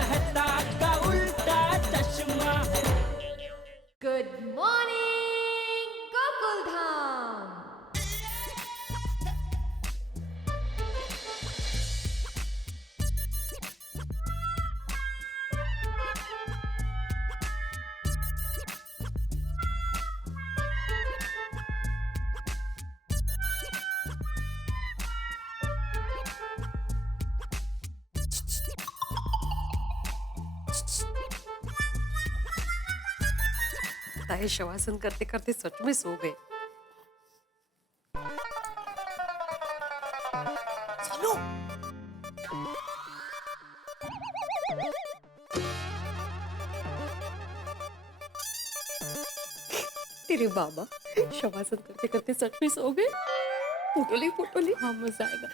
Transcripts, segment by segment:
कहता का उल्टा चश्मा। Good morning Gokuldham. ताई शवासन करते करते सच में सो गए। चलो तेरे बाबा शवासन करते करते सच में सो गए। फोटो ली हाँ मजा आएगा।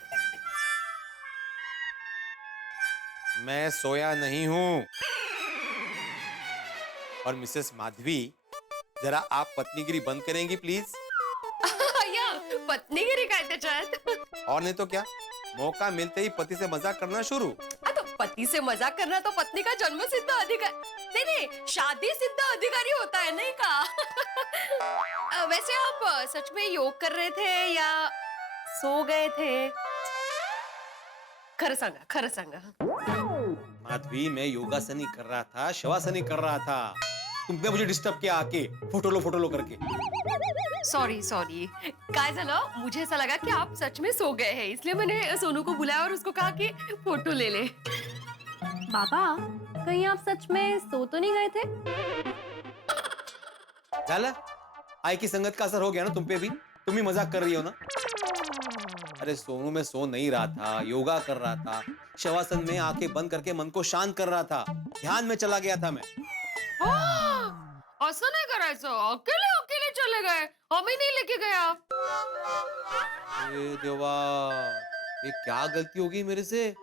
मैं सोया नहीं हूं। और मिसेस माधवी, जरा आप पत्नीगिरी बंद करेंगी प्लीज? या पत्नीगिरी काय त्याच्यात? और नहीं तो क्या, मौका मिलते ही पति से मजाक करना शुरू। तो पति से मजाक करना तो पत्नी का जन्म सिद्ध अधिकार नहीं, शादी सिद्ध अधिकारी होता है नहीं का? वैसे आप सच में योग कर रहे थे या सो गए थे? खरं सांगा। माधवी, मैं योगासन ही कर रहा था, शवासन ही कर रहा था। तुमने मुझे डिस्टर्ब किया आके फोटो लो करके। सॉरी काय झालं, मुझे ऐसा लगा कि आप सच में सो गए हैं, इसलिए मैंने सोनू को बुलाया और उसको कहा कि फोटो ले ले। बाबा, कहीं आप सच में सो तो नहीं गए थे? झालं? आई की संगत का असर हो गया ना तुम पे भी? तुम ही मजाक कर रही हो ना? अरे सोनू, मैं सो नहीं रहा था, योगा कर रहा था, शवासन में आंखें बंद करके मन को शांत कर रहा था, ध्यान में चला गया था मैं। असं नाही करायचं, अकेले चले गए, हमें नहीं लेके गया। ए देवा, ये क्या गलती होगी मेरे से?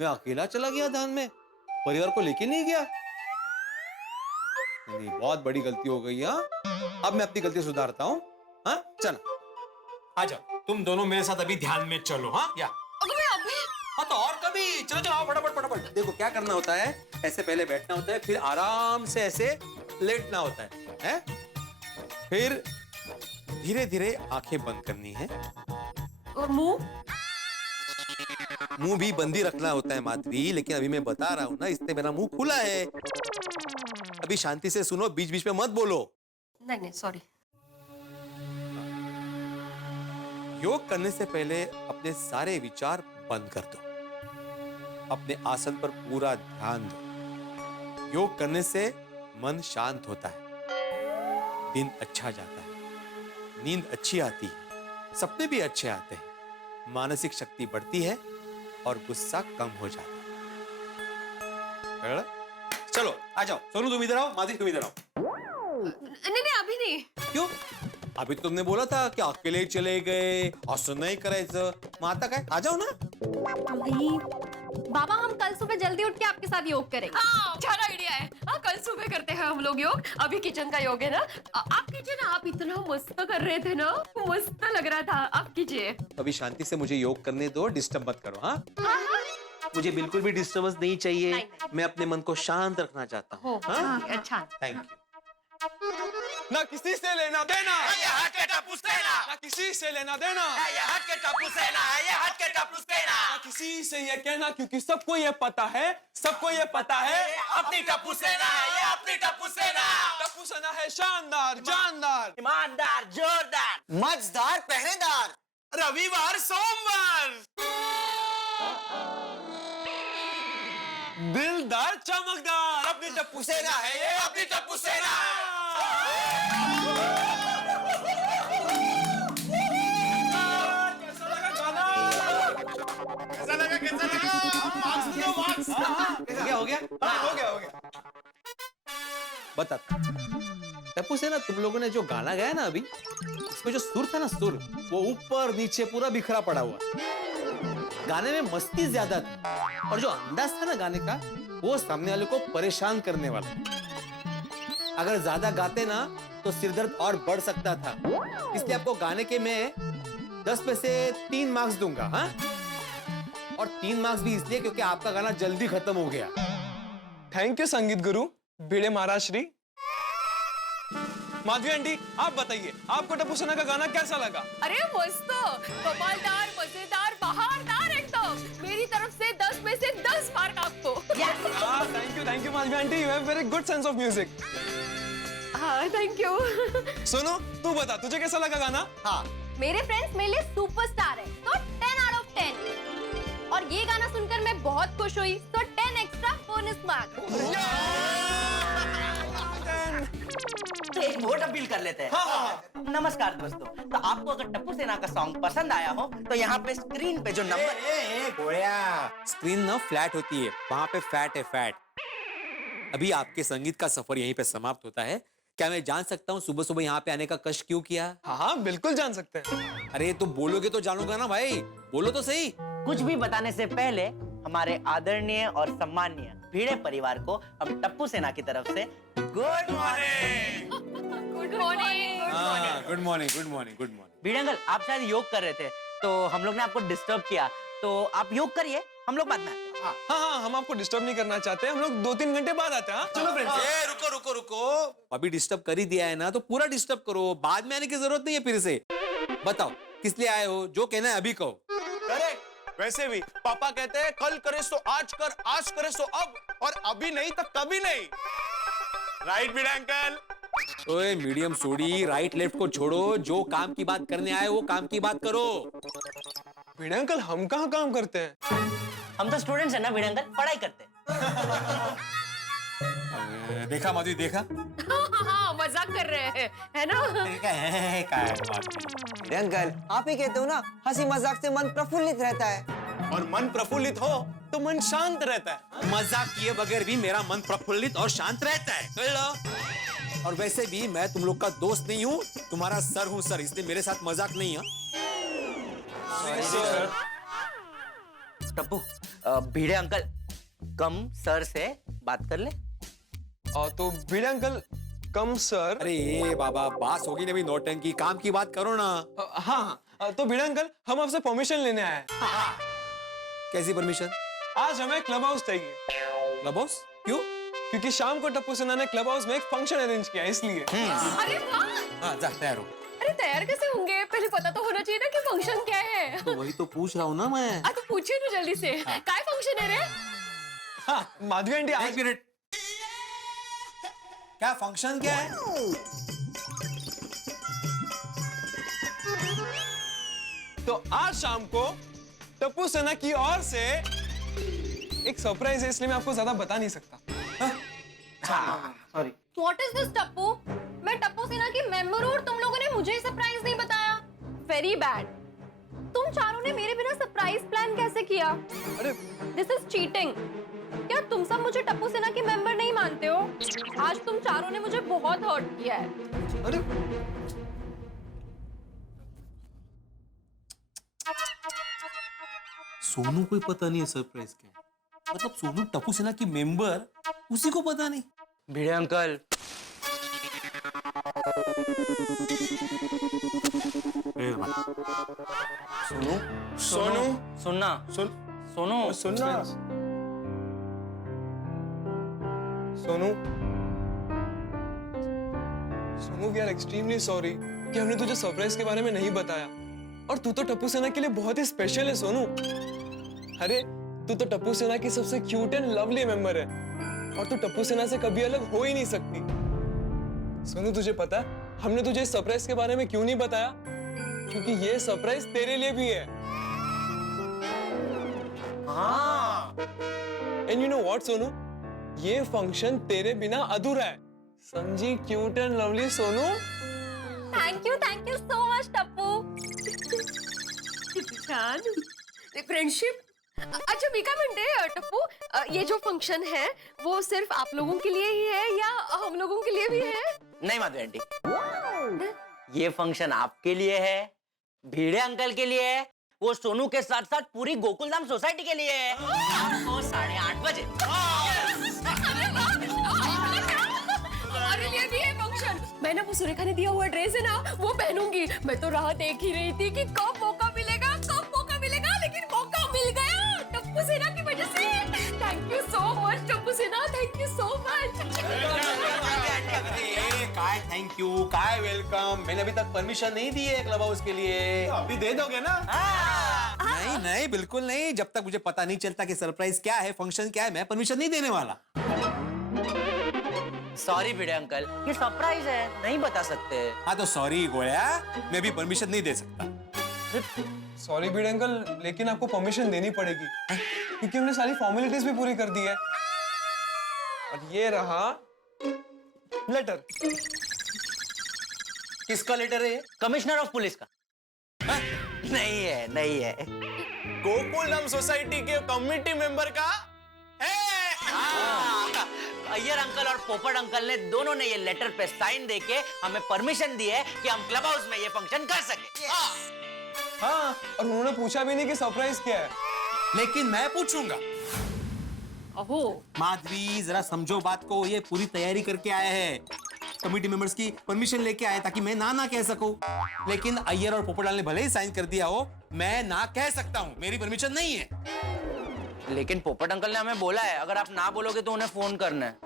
मैं अकेला चला गया ध्यान में, परिवार को लेके नहीं गया। नहीं, बहुत बड़ी गलती हो गई। हाँ, अब मैं अपनी गलती सुधारता हूँ। हाँ, चलो आ जाओ, तुम दोनों मेरे साथ अभी ध्यान में चलो। हाँ, या अभी हाँ तो और कभी। चलो आओ, फटाफट। देखो क्या करना होता है, ऐसे पहले बैठना होता है, फिर आराम से ऐसे लेटना होता है? फिर धीरे धीरे आंखें बंद करनी है और मुंह भी बंद ही रखना होता है माधवी, लेकिन अभी मैं बता रहा हूं ना, इससे मेरा मुंह खुला है। अभी शांति से सुनो, बीच बीच में मत बोलो। नहीं सॉरी। योग करने से पहले अपने सारे विचार बंद कर दो, अपने आसन पर पूरा ध्यान दो। योग करने से मन शांत होता है, दिन अच्छा जाता है, नींद अच्छी आती है, सपने भी अच्छे आते हैं, मानसिक शक्ति बढ़ती है और गुस्सा कम हो जाता है। चलो आ जाओ, सोनू तुम इधर आओ, माधवी तुम इधर आओ। नहीं अभी नहीं। क्यों? अभी तो तुमने बोला था कि अकेले चले गए, असं नाही करायचं, मग आता काय? आ जाओ ना। बाबा, हम कल सुबह जल्दी उठ के आपके साथ योग करेंगे। हाँ, अच्छा आइडिया है। हाँ, कल सुबह करते हैं हम लोग योग। अभी किचन का योग है ना। आप कीजिए ना, आप इतना मस्त कर रहे थे ना, मस्त लग रहा था, आप कीजिए। अभी शांति से मुझे योग करने दो, डिस्टर्ब मत करो। हाँ, मुझे बिल्कुल भी डिस्टर्बेंस नहीं चाहिए। नहीं। मैं अपने मन को शांत रखना चाहता हूँ। हाँ? अच्छा। Thank you. ना किसी से लेना देना, ये हट के टपूस देना, ना किसी से लेना देना, ये हट के टपूस देना, ये हट के टपूस देना, ना किसी से ये कहना, क्योंकि सबको ये पता है, अपनी टपूस देना, ये अपनी टपूस देना, टप्पू सेना है शानदार, जानदार, ईमानदार, जोरदार, मजेदार, पहरेदार, रविवार सोमवार, दिलदार, चमकदार, अपनी टप्पू सेना है ये अपनी टपूस देना। कैसा लगा गाना? कैसा लगा? मार्क्स दो, मार्क्स। हो गया? हो गया। बता टप्पू से ना, तुम लोगों ने जो गाना गाया ना अभी, इसमें जो सुर था ना, सुर वो ऊपर नीचे पूरा बिखरा पड़ा हुआ। गाने में मस्ती ज्यादा थी और जो अंदाज था ना गाने का, वो सामने वाले को परेशान करने वाला। अगर ज्यादा गाते ना तो सिरदर्द और बढ़ सकता था, इसलिए आपको गाने के मैं 10 में से 3 मार्क्स दूंगा। हाँ, और 3 मार्क्स भी इसलिए क्योंकि आपका गाना जल्दी खत्म हो गया। थैंक यू संगीत गुरु भिड़े महाराज श्री। माधवी आंटी आप बताइए, आपको टप्पू सेना का गाना कैसा लगा? अरे मस्त, कमालदार, मजेदार, बहारदार एकदम। मेरी तरफ से 10 में से 10 मार्क आपको। Thank you Madhavi aunty, you have very good sense of music. हाँ थैंक यू। सोनू तू बता, तुझे कैसा लगा गाना? हाँ मेरे फ्रेंड्स मेरे लिए सुपरस्टार है, तो 10 आउट ऑफ 10। और ये गाना सुनकर मैं बहुत खुश हुई, तो 10 एक्स्ट्रा बोनस मार्क। तो एक वोट अपील कर लेते हैं। नमस्कार दोस्तों, तो आपको अगर टप्पू सेना का सॉन्ग पसंद आया हो तो यहाँ पे स्क्रीन पे जो नंबर स्क्रीन ना फ्लैट होती है, वहां पे फैट है, फैट। अभी आपके संगीत का सफर यहीं पे समाप्त होता है। क्या मैं जान सकता हूँ सुबह सुबह यहाँ पे आने का कष्ट क्यों किया? हाँ बिल्कुल जान सकते हैं। अरे तो बोलोगे तो जानूंगा ना भाई, बोलो तो सही। कुछ भी बताने से पहले हमारे आदरणीय और सम्मानीय भिड़े परिवार को हम टप्पू सेना की तरफ से good morning. Good morning. Good morning, good morning, good morning. Bhide uncle, आप शायद योग कर रहे थे तो हम लोग ने आपको डिस्टर्ब किया, तो आप योग करिए, हम लोग बाद में आते हैं। हाँ हम आपको डिस्टर्ब नहीं करना चाहते, हम लोग 2-3 घंटे बाद आते हैं। चलो फ्रेंड्स। रुको रुको रुको, अभी डिस्टर्ब कर ही दिया है ना, तो पूरा डिस्टर्ब करो, बाद में आने की जरूरत नहीं है फिर से। बताओ किस लिए आए हो, जो कहना है अभी कहो। करेक्ट। वैसे भी पापा कहते हैं कल करे सो आज कर, आज करे सो अब, और अभी नहीं तो कभी नहीं। राइट भिड़े अंकल? ओए मीडियम सोडी, राइट लेफ्ट को छोड़ो, जो काम की बात करने आए वो काम की बात करो। भिड़े अंकल हम कहाँ काम करते हैं? हम तो स्टूडेंट्स हैं ना भिड़े अंकल, पढ़ाई करते हैं। देखा माधवी, देखा? हाँ मजाक कर रहे हैं, है ना? अंकल आप ही कहते हो ना, हंसी मजाक से मन प्रफुल्लित रहता है। और मन प्रफुल्लित हो तो मन शांत रहता है। मजाक किए बगैर भी मेरा मन प्रफुल्लित और शांत रहता है, कर लो। और वैसे भी मैं तुम लोग का दोस्त नहीं हूँ, तुम्हारा सर हूँ सर, इसलिए मेरे साथ मजाक नहीं है। टप्पू, भिड़े अंकल कम सर से बात कर ले। तो भिड़े अंकल कम सर। अरे बाबा, बात होगी ना, भी नौटंकी, काम की बात करो ना। हाँ तो भिड़े अंकल हम आपसे परमिशन लेने आए हैं। कैसी परमिशन? आज हमें क्लब हाउस चाहिए। Club house? क्यों? क्योंकि शाम को टप्पू सेना ने क्लब हाउस में एक फंक्शन अरेंज किया है, इसलिए। अरे वाह, हाँ जा, तैयार हो। अरे तैयार कैसे होंगे? पहले पता तो होना चाहिए ना कि फंक्शन क्या है। तो वही तो पूछ रहा हूँ ना मैं। तो पूछिए ना जल्दी से, काय फंक्शन है रे? हाँ माधवी आंटी एक मिनट, क्या फंक्शन क्या है? तो आज शाम को टप्पू सेना की ओर से एक सरप्राइज है, इसलिए मैं आपको ज्यादा बता नहीं सकता। Sorry. What is this Tappu? मैं टप्पू सेना की मेंबर हूँ और तुम लोगों ने मुझे सरप्राइज नहीं बताया। Very bad. तुम चारों ने मेरे बिना सरप्राइज प्लान कैसे किया? अरे दिस इज चीटिंग। क्या तुम सब मुझे टप्पू सेना की मेंबर नहीं मानते हो? आज तुम चारों ने मुझे बहुत हर्ट किया है। अरे सोनू को पता नहीं है सरप्राइज क्या है, मतलब सोनू टप्पू सेना की मेंबर, उसी को पता नहीं। भिड़े अंकल, सोनू सुनना। सोनू सुनना। Sonu we are extremely sorry कि हमने तुझे सरप्राइज के बारे में नहीं बताया। और तू तो टप्पू सेना के लिए बहुत ही स्पेशल है सोनू। अरे तू तो टप्पू सेना की सबसे क्यूट एंड लवली मेंबर है, और तू टप्पू सेना से कभी अलग हो ही नहीं सकती। सोनू तुझे पता है हमने तुझे इस सरप्राइज के बारे में क्यों नहीं बताया? क्योंकि ये सरप्राइज तेरे लिए भी है। हाँ। And you know what Sonu, ये फंक्शन तेरे बिना अधूरा है। समझी cute and lovely Sonu? Thank you so much Tappu. छान फ्रेंडशिप। अच्छा मीका मिनटे टप्पू, ये जो फंक्शन है वो सिर्फ आप लोगों के लिए ही है या हम लोगों के लिए भी है? नहीं माधवी आंटी, ये फंक्शन आपके लिए है, भिड़े अंकल के लिए है, वो सोनू के साथ साथ पूरी गोकुलधाम सोसाइटी के लिए है। शाम को 8:30 बजे। हमारे लिए भी है फंक्शन। मैं ना वो सुरेखा ने दिया हुआ ड्रेस है ना, वो पहनूंगी। मैं तो राह देख ही रही थी कि कब मौका मिलेगा, लेकिन मौका मिल गया टप्पू सेना की वजह से। Thank you so much Tappu सेना, थैंक यू so much. काय थैंक यू, काय वेलकम। मैंने अभी तक परमिशन नहीं दी है क्लब हाउस के लिए। अभी दे दोगे ना? नहीं नहीं, बिल्कुल नहीं। जब तक मुझे पता नहीं चलता कि सरप्राइज क्या है, फंक्शन क्या है, मैं परमिशन नहीं देने वाला। सॉरी भिड़े अंकल, ये सरप्राइज है, नहीं बता सकते। हाँ तो सॉरी गोया, मैं भी परमिशन नहीं दे सकता। सॉरी भिड़े अंकल, लेकिन आपको परमिशन देनी पड़ेगी क्योंकि हमने सारी फॉर्मेलिटीज भी पूरी कर दी है। और ये रहा लेटर। किसका लेटर है ये? कमिश्नर ऑफ पुलिस का। नहीं है, नहीं है। गोकुलधाम सोसाइटी के कमिटी मेंबर का है। अय्यर अंकल और पोपट अंकल ने दोनों ने ये लेटर पे साइन देके हमें परमिशन दी है कि हम क्लब हाउस में ये फंक्शन कर सके। हाँ, और उन्होंने पूछा भी नहीं कि सरप्राइज क्या है। लेकिन मैं पूछूंगा। अहो, माधवी जरा समझो बात को, ये पूरी तैयारी करके आया है, कमिटी मेंबर्स की परमिशन लेके आया ताकि मैं ना कह सकूं। लेकिन अय्यर और पोपटलाल ने भले ही साइन कर दिया हो, मैं ना कह सकता हूं, मेरी परमिशन नहीं है। लेकिन पोपट अंकल ने हमें बोला है अगर आप ना बोलोगे तो उन्हें फोन करना है।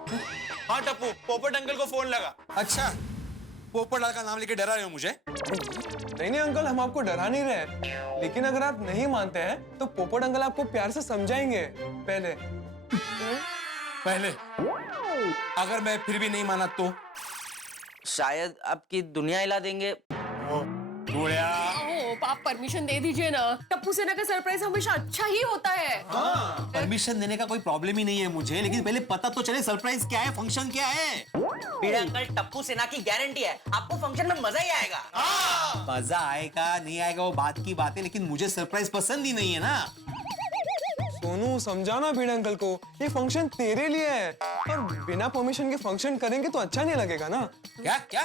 हाँ टप्पू, पोपट अंकल को फोन लगा। अच्छा, पोपटलाल का नाम लेके डरा रहे हो मुझे? नहीं नहीं अंकल, हम आपको डरा नहीं रहे, लेकिन अगर आप नहीं मानते हैं तो पोपट अंकल आपको प्यार से समझाएंगे। पहले अगर मैं फिर भी नहीं माना तो? शायद आपकी दुनिया हिला देंगे। गोया, आप परमिशन दे दीजिए ना। टप्पू सेना का सरप्राइज हमेशा अच्छा ही होता है। परमिशन देने का कोई प्रॉब्लम ही नहीं है मुझे, लेकिन पहले पता तो चले सरप्राइज क्या है, फंक्शन क्या है। भिड़े अंकल, टप्पू सेना की गारंटी है आपको फंक्शन में मजा ही आएगा। मजा आएगा नहीं आएगा वो बात की बात है, लेकिन मुझे सरप्राइज पसंद ही नहीं है ना। सोनू, समझाना भिड़े अंकल को, ये फंक्शन तेरे लिए है, और बिना परमिशन के फंक्शन करेंगे तो अच्छा नहीं लगेगा ना। क्या क्या?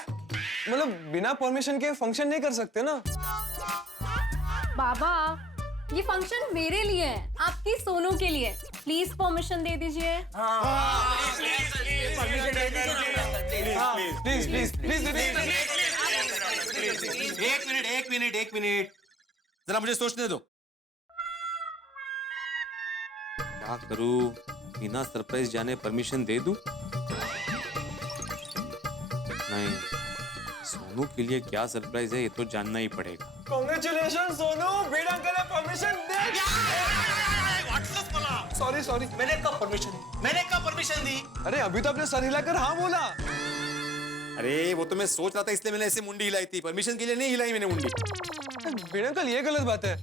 मतलब बिना परमिशन के फंक्शन नहीं कर सकते ना। बाबा, ये फंक्शन मेरे लिए है, आपकी सोनू के लिए। प्लीज परमिशन दे दीजिए। Please please please. एक मिनट जरा मुझे सोचने दो। क्या करूं? बिना सरप्राइज जाने परमिशन दे दूं? नहीं, सोनू के लिए क्या सरप्राइज है ये तो जानना ही पड़ेगा। कांग्रेचुलेशन सोनू, भिड़े अंकल ने परमिशन दे दी। सॉरी, मैंने कब परमिशन दी? अरे अभी तो आपने सर हिलाकर हाँ बोला। अरे वो तो मैं सोच रहा था इसलिए मैंने ऐसे मुंडी हिलाई थी, परमिशन के लिए नहीं हिलाई मैंने मुंडी। भिड़े अंकल, ये गलत बात है।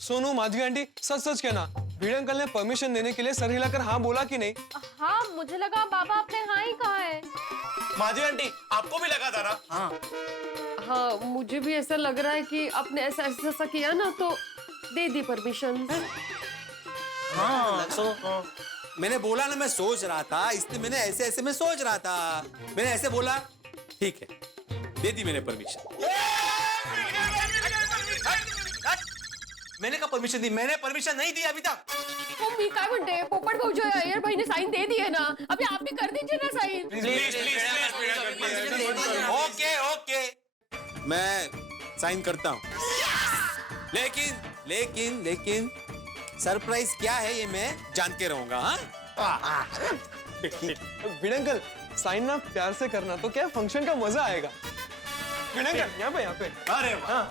सोनू, माधवी आंटी, सच सच कहना, भिड़े अंकल ने परमिशन देने के लिए सर हिलाकर हाँ बोला कि नहीं? हाँ, मुझे लगा बाबा आपने हाँ ही कहा है। माधवी आंटी, आपको भी लगा था ना? हाँ, मुझे भी ऐसा लग रहा है कि आपने ऐसा किया ना तो दे दी परमिशन। हाँ, मैंने बोला ना मैं सोच रहा था, इसलिए मैंने ऐसे मैं सोच रहा था, मैंने ऐसे बोला। ठीक है, दे दी मैंने परमिशन। मैंने कहा परमिशन दी? मैंने परमिशन नहीं दी अभी तक। मी काय म्हणते, पोपट भाऊ जो अय्यर भाई ने साइन दे दी है ना, अभी आप भी कर दीजिए ना साइन। ओके, मैं साइन करता हूँ, लेकिन सरप्राइज क्या है ये मैं जान के रहूंगा। हाँ, भिड़े अंकल, साइन ना प्यार से करना तो क्या फंक्शन का मजा आएगा। भिड़े अंकल, यहाँ पे। अरे वाह,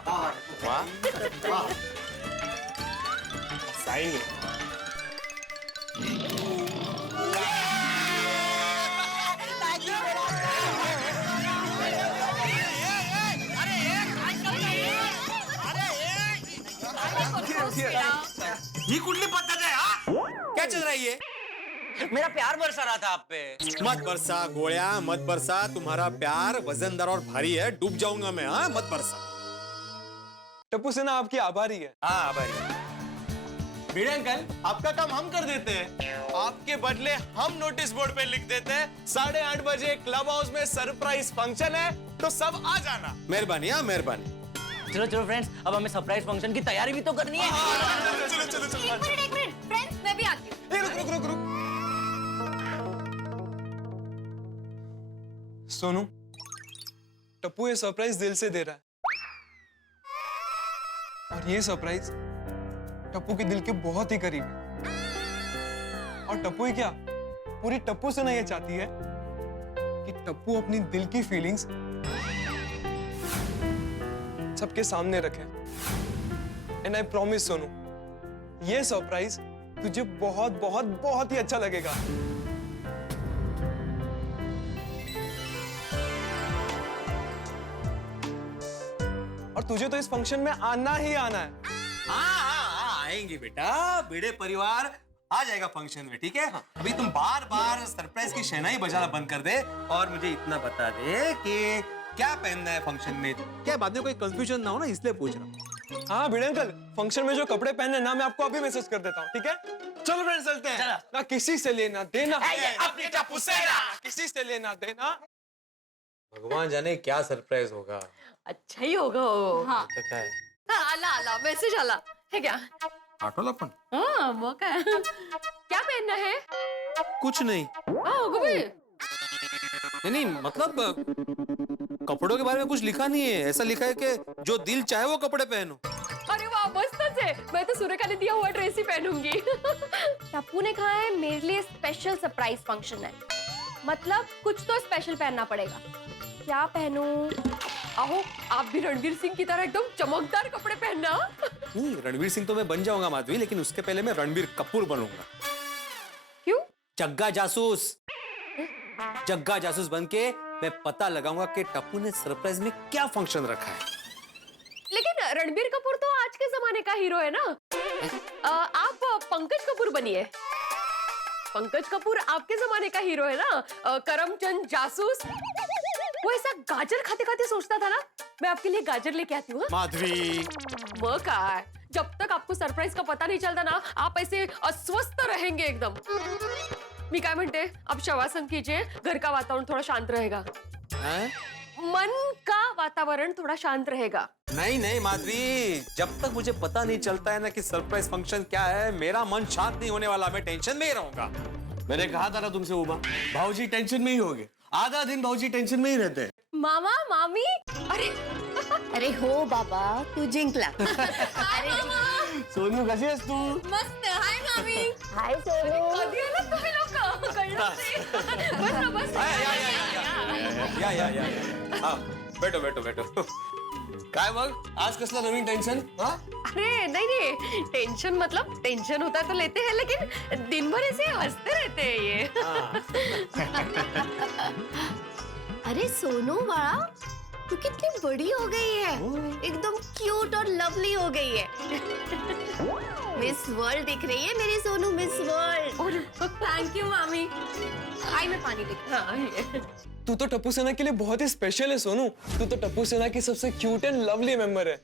साइन। ये कुठली पद्धत है? हाँ? क्या चल रहा है ये? मेरा प्यार बरसा रहा था आप पे। मत बरसा गोया, मत बरसा। तुम्हारा प्यार वजनदार और भारी है, डूब जाऊंगा मैं। हाँ, मत बरसा। टप्पू सेना आपकी आभारी है। हाँ भाई। भिड़े अंकल, आपका काम हम कर देते हैं, आपके बदले हम नोटिस बोर्ड पे लिख देते हैं 8:30 बजे क्लब हाउस में सरप्राइज फंक्शन है, तो सब आ जाना। मेहरबानी। हाँ, मेहरबानी। चलो फ्रेंड्स, अब हमें सरप्राइज फंक्शन की तैयारी भी तो करनी है। एक मिनट फ्रेंड्स, मैं भी आती हूँ। रुक। सोनू, टप्पू ये सरप्राइज दिल से दे रहा है, और ये सरप्राइज टप्पू के दिल के बहुत ही करीब है। और टप्पू ही क्या, पूरी टप्पू सेना ये चाहती है कि टप्पू अपनी दिल की फीलिंग्स सबके सामने रखे। एंड आई प्रॉमिस सोनू, ये सरप्राइज तुझे बहुत बहुत बहुत ही अच्छा लगेगा। और तुझे तो इस फंक्शन में आना ही आना है। हाँ, आएंगे बेटा, भिड़े परिवार आ जाएगा फंक्शन में, ठीक है? अभी तुम बार बार सरप्राइज की शहनाई बजाना बंद कर दे और मुझे इतना बता दे कि क्या पहनना है फंक्शन में। क्या बाद में कोई कंफ्यूजन ना हो ना, इसलिए पूछ रहा हूँ। हाँ भिड़े अंकल, फंक्शन में जो कपड़े पहनने ना मैं आपको अभी मैसेज कर देता हूँ, ठीक है? चलो फ्रेंड्स, चलते हैं। ना किसी से लेना देना, अपनी टप्पू सेना। किसी से लेना देना। भगवान जाने क्या सरप्राइज होगा। अच्छा ही होगा वो। हाँ क्या है? हाँ, आला आला मैसेज आला है क्या? आटोलापन? हाँ मौका है। क्या पहनना है? कुछ नहीं। होगा भी। नहीं मतलब कपड़ों के बारे में कुछ लिखा नहीं है। ऐसा लिखा है कि जो दिल चाहे वो कपड़े पहनो। अरे वाह, मस्त है। मैं तो सुरेखा ने दिया हुआ ड्रेस ही पहनूंगी। टप्पू ने कहा है मेरे लिए स्पेशल सरप्राइज फंक्शन है, मतलब कुछ तो स्पेशल पहनना पड़ेगा। क्या पहनूं? आओ, आप भी रणवीर सिंह की तरह एकदम चमकदार कपड़े पहनना। नहीं, रणवीर सिंह तो मैं बन जाऊंगा माधवी, लेकिन उसके पहले मैं रणवीर कपूर बनूंगा। क्यों? जग्गा जासूस। जग्गा जासूस बनके मैं पता लगाऊंगा कि टप्पू ने सरप्राइज में क्या फंक्शन रखा है। लेकिन रणबीर कपूर तो आज के जमाने का हीरो है ना। आप पंकज कपूर बनिए। पंकज कपूर आपके जमाने का हीरो है ना। करमचंद जासूस, वो ऐसा गाजर खाते खाते सोचता था ना, मैं आपके लिए गाजर लेके आती हूँ। माधवी, काय जब तक आपको सरप्राइज का पता नहीं चलता ना, आप ऐसे अस्वस्थ रहेंगे एकदम। मी काय म्हणते, आप शवासन कीजिए, घर का वातावरण थोड़ा शांत रहेगा। मन का वातावरण थोड़ा शांत रहेगा। नहीं नहीं माधवी, जब तक मुझे पता नहीं चलता है ना कि सरप्राइज फंक्शन क्या है, मेरा मन शांत नहीं होने वाला। मैं टेंशन में ही रहूंगा। मैंने कहा था ना तुमसे उमा, भाऊजी टेंशन में ही होगे। आधा दिन भाऊजी टेंशन में ही रहते हैं। मामा मामी, अरे हो बाबा, तू जिंकला। सोनू कशी आहेस तू? मस्त. हाय मामी. हाय सोनू. कधी आलात तुम्ही लोक? कळलं ते. बस ना, बस. या हाँ, बैठो बैठो बैठो। काय मग आज कसला नवीन टेंशन? हाँ? अरे नहीं नहीं, टेंशन मतलब टेंशन होता तो लेते हैं, लेकिन दिन भर ऐसे हंसते रहते हैं ये। अरे सोनू बाळा, तू कितनी बड़ी हो गई है, एकदम क्यूट और लवली हो गई है। मिस वर्ल्ड दिख रही है मेरी Sonu, miss world. Thank you मामी. आई मैं पानी लेके. हाँ, ये। तू तो टप्पू सेना के लिए बहुत ही स्पेशल है सोनू। तू तो टप्पू सेना की सबसे क्यूट एंड लवली मेंबर है,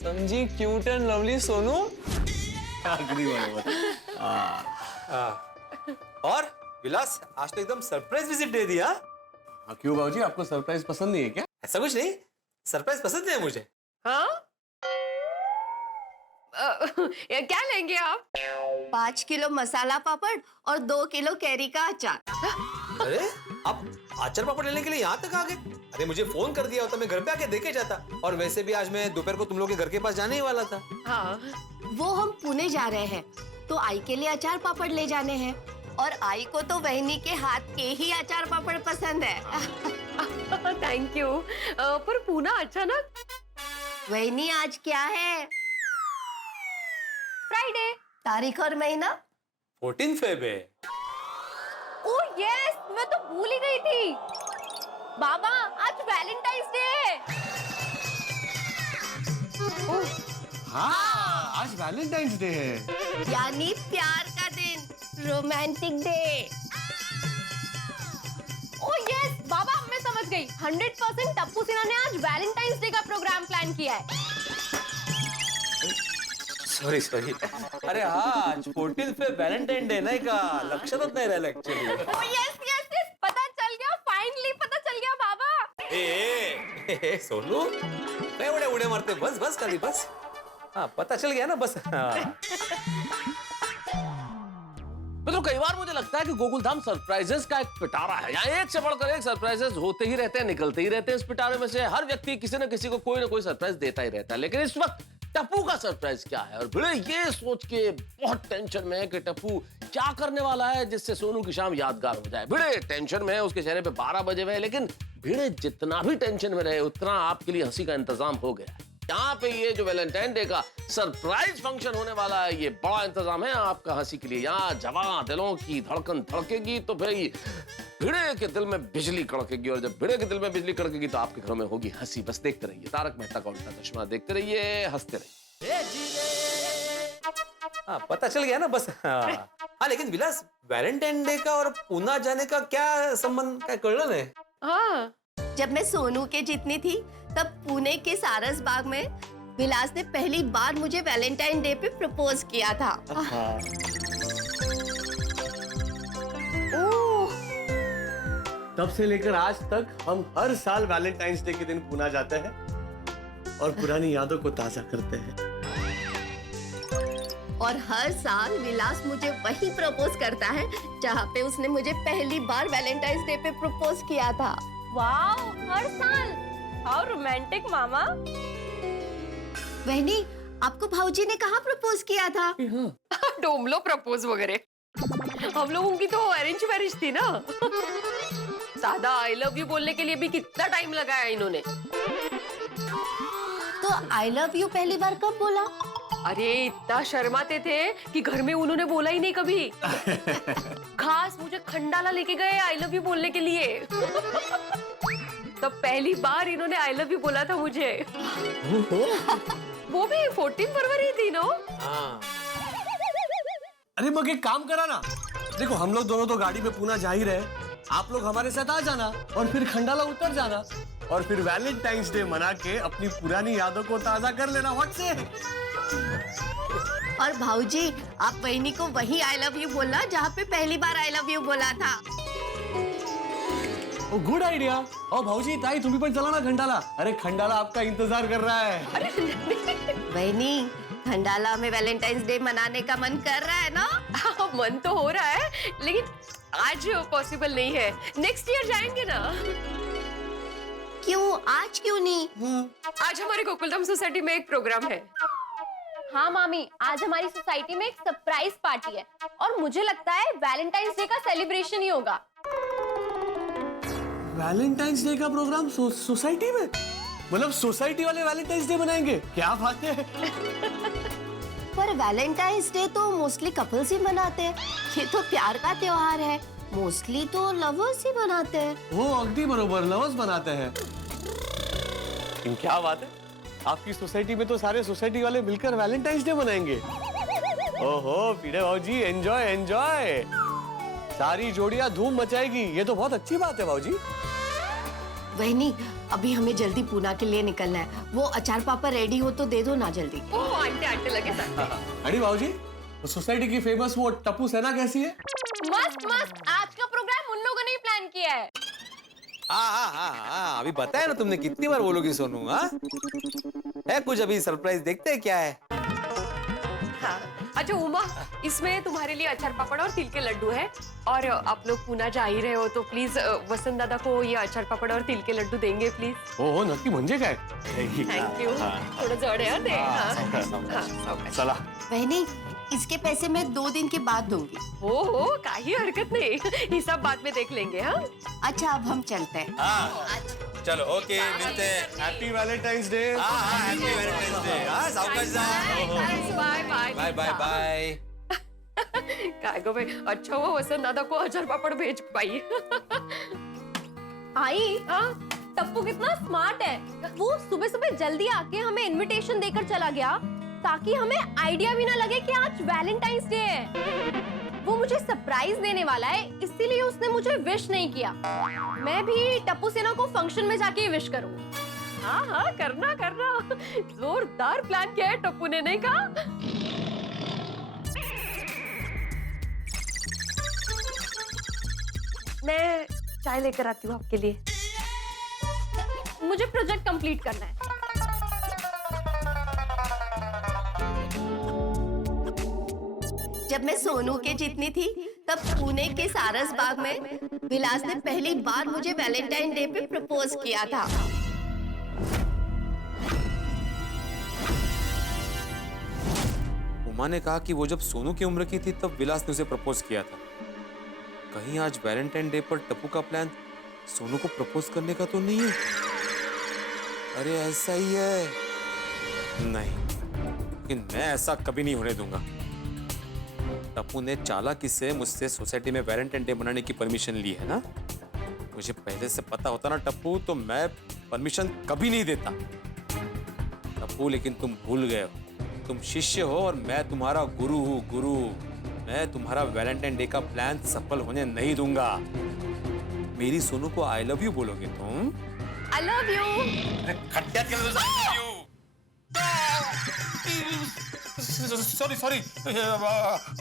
समझी? Cute and lovely Sonu. और विलास, आज तो एकदम सरप्राइज विजिट दे दिया। क्यों भाऊजी, आपको सरप्राइज पसंद नहीं है क्या? ऐसा कुछ नहीं, सरप्राइज पसंद है मुझे। हाँ? क्या लेंगे आप? 5 किलो मसाला पापड़ और 2 किलो कैरी का अचार। अरे आप आचार पापड़ लेने के लिए यहाँ तक आ गए? अरे मुझे फोन कर दिया होता, मैं घर पे आके देखे जाता। और वैसे भी आज मैं दोपहर को तुम लोग के घर के पास जाने ही वाला था। हाँ। वो हम पुणे जा रहे हैं, तो आई के लिए अचार पापड़ ले जाने हैं, और आई को तो बहनी के हाथ के ही अचार पापड़ पसंद है। Thank you. पर पूना अचानक? बहनी आज क्या है? फ्राइडे. तारीख और महीना? 14 फेब है। ओह यस, मैं तो भूल ही गई थी. बाबा, आज वैलेंटाइंस डे है. हाँ, आज वैलेंटाइंस डे है। यानी प्यार का दिन, रोमांटिक डे। ओह यस, बाबा मैं समझ गई. 100% टप्पू सिन्हा ने आज वैलेंटाइंस डे का प्रोग्राम प्लान किया है. Sorry sorry. अरे हाँ, आज 14 फेब वैलेंटाइन डे नाही का? लक्षातच नाही राहिलं actually. Oh yes yes yes, पता चल गया, फाइनली पता चल गया बाबा. ए सोनू, काय एवढे उड्या मारते? बस बस खाली बस. हाँ, पता चल गया ना, बस. हाँ. तो कई बार मुझे लगता है कि गोकुलधाम सरप्राइजेस का एक पिटारा है। यहाँ एक से बढ़कर एक सरप्राइजेस होते ही रहते हैं, निकलते ही रहते हैं। इस पिटारे में से हर व्यक्ति किसी न किसी को कोई ना कोई सरप्राइज देता ही रहता है। लेकिन इस वक्त टप्पू का सरप्राइज क्या है। और भिड़े ये सोच के बहुत टेंशन में है कि टप्पू क्या करने वाला है जिससे सोनू की शाम यादगार हो जाए। भिड़े टेंशन में है, उसके चेहरे पे 12 बजे हुए हैं, लेकिन भिड़े जितना भी टेंशन में रहे उतना आपके लिए हंसी का इंतजाम हो गया है। यहाँ पे ये जो वैलेंटाइन डे का सरप्राइज फंक्शन होने वाला है, ये बड़ा इंतजाम है आपका हंसी के लिए। यहाँ जवां दिलों की धड़कन धड़केगी तो भाई भिड़े के दिल में बिजली कड़केगी, और जब भिड़े के दिल में बिजली कड़केगी तो आपके घरों में होगी हंसी। बस देखते रहिए तारक मेहता का उल्टा चश्मा, देखते रहिए, हंसते रहिए। हाँ, पता चल गया ना बस। हाँ लेकिन विलास, वैलेंटाइन डे का और पूना जाने का क्या संबंध, काय कळलं नाही। हाँ, जब मैं सोनू के जितनी थी तब पुणे के सारस बाग में विलास ने पहली बार मुझे वैलेंटाइन डे पे प्रपोज किया था। ओह, तब से लेकर आज तक हम हर साल वैलेंटाइंस डे के दिन पुणे जाते हैं और पुरानी यादों को ताजा करते हैं। और हर साल विलास मुझे वही प्रपोज करता है जहाँ पे उसने मुझे पहली बार वैलेंटाइंस डे पे प्रपोज किया था। वाओ, हर साल, हाउ रोमांटिक मामा। बहनी, आपको भाऊजी ने कहाँ प्रपोज किया था? डोमलो प्रपोज वगैरह। हम लोगों की तो अरेंज मैरिज थी ना। सादा आई लव यू बोलने के लिए भी कितना टाइम लगाया इन्होंने। तो आई लव यू पहली बार कब बोला? अरे इतना शर्माते थे कि घर में उन्होंने बोला ही नहीं कभी। खास मुझे खंडाला लेके गए आई लव यू बोलने के लिए। तब पहली बार इन्होंने आई लव यू बोला था मुझे। वो भी 14 फरवरी थी नो। अरे मग एक काम करा ना, देखो हम लोग दोनों तो गाड़ी में पुणे जा ही रहे, आप लोग हमारे साथ आ जाना और फिर खंडाला उतर जाना और फिर वैलेंटाइंस डे मना के अपनी पुरानी यादों को ताजा कर लेना। व्हाट से? और भाऊजी, आप बहनी को वही आई लव यू बोलना जहाँ पे पहली बार आई लव यू बोला था। ओ गुड आइडिया। और भाऊजी, ताई तुम्ही पण चला ना खंडाला। अरे खंडाला आपका इंतजार कर रहा है। बहनी, खंडाला में वैलेंटाइंस डे मनाने का मन कर रहा है ना? मन तो हो रहा है, लेकिन आज पॉसिबल नहीं है। नेक्स्ट ईयर जाएंगे ना। क्यों, आज क्यों नहीं? आज हमारे गोकुलधाम सोसाइटी में एक प्रोग्राम है। हाँ मामी, आज हमारी सोसाइटी में एक सरप्राइज पार्टी है और मुझे लगता है वैलेंटाइंस डे का सेलिब्रेशन ही होगा। वैलेंटाइंस डे का प्रोग्राम सोसाइटी में? मतलब सोसाइटी वाले वैलेंटाइंस डे मनाएंगे? क्या बात है। पर वैलेंटाइंस डे तो मोस्टली कपल्स ही मनाते हैं। ये तो प्यार का त्योहार है, मोस्टली तो लवर्स ही मनाते हैं। वो अगदी बरोबर, लवर्स बनाते हैं। लेकिन क्या बात है, आपकी सोसाइटी में तो सारे सोसाइटी वाले मिलकर वैलेंटाइंस डे मनाएंगे। ओहो भिड़े भाऊजी, एंजॉय एंजॉय। सारी जोड़ियां धूम मचाएगी, ये तो बहुत अच्छी बात है भाऊजी। बहनी, अभी हमें जल्दी पुणे के लिए निकलना है। वो अचार पापा रेडी हो तो दे दो ना जल्दी। ओह आंटे आंटे लगे साथ। अरे भाऊजी, तो सोसाइटी की फेमस वो टप्पू सेना कैसी है? मस्त मस्त, आज का प्रोग्राम उन लोगों ने ही प्लान किया है। हाँ, अभी बताया ना तुमने, कितनी बार बोलोगी सोनू। हाँ है कुछ, अभी सरप्राइज देखते हैं क्या है। हाँ। अच्छा उमा, इसमें तुम्हारे लिए अचार पापड़ और तिल के लड्डू है। और आप लोग पुणे जा ही रहे हो तो प्लीज वसंत दादा को ये अचार पापड़ और तिल के लड्डू देंगे प्लीज। हो नक्की, म्हणजे काय। Thank you. थोड़ा जड़ है दे। हाँ, चला। बहनी, इसके पैसे मैं 2 दिन के बाद दूंगी। हो काही हरकत नहीं, ये सब बाद में देख लेंगे। हाँ अच्छा, अब हम चलते हैं। चलो ओके, मिलते हैं। Happy Valentine's day. Happy Valentine's day. सावकाश जा। Bye bye bye bye bye. काय गो भाई, अच्छा वो वसंत दादा को अचार पापड़ भेज पाई। आई, टप्पू कितना स्मार्ट है। वो सुबह सुबह जल्दी आके हमें इनविटेशन देकर चला गया ताकि हमें आइडिया भी ना लगे कि आज वैलेंटाइंस डे है। वो मुझे सरप्राइज देने वाला है, इसीलिए उसने मुझे विश नहीं किया। मैं भी टप्पू सेना को फंक्शन में जाके विश करूंगी। हाँ करना करना। जोरदार प्लान किया है टप्पू ने, नहीं कहा? मैं चाय लेकर आती हूँ आपके लिए। मुझे प्रोजेक्ट कंप्लीट करना है। जब मैं सोनू के जितनी थी तब पुणे के सारस बाग में विलास ने पहली बार मुझे वैलेंटाइन डे पे प्रपोज किया था। उमा ने कहा कि वो जब सोनू की उम्र की थी तब विलास ने उसे प्रपोज किया था। कहीं आज वैलेंटाइन डे पर टप्पू का प्लान सोनू को प्रपोज करने का तो नहीं है? अरे ऐसा ही है। नहीं, लेकिन मैं ऐसा कभी नहीं होने दूंगा। टप्पू ने चालाकी से मुझसे सोसाइटी में वैलेंटाइन डे मनाने की परमिशन ली है ना। मुझे पहले से पता होता ना टप्पू, तो मैं परमिशन कभी नहीं देता। टप्पू लेकिन तुम भूल गए हो, तुम शिष्य हो और मैं तुम्हारा गुरु हूँ। गुरु, मैं तुम्हारा वैलेंटाइन डे का प्लान सफल होने नहीं दूंगा। मेरी सोनू को आई लव यू बोलोगे तुम? I love you. खट्टा के सॉरी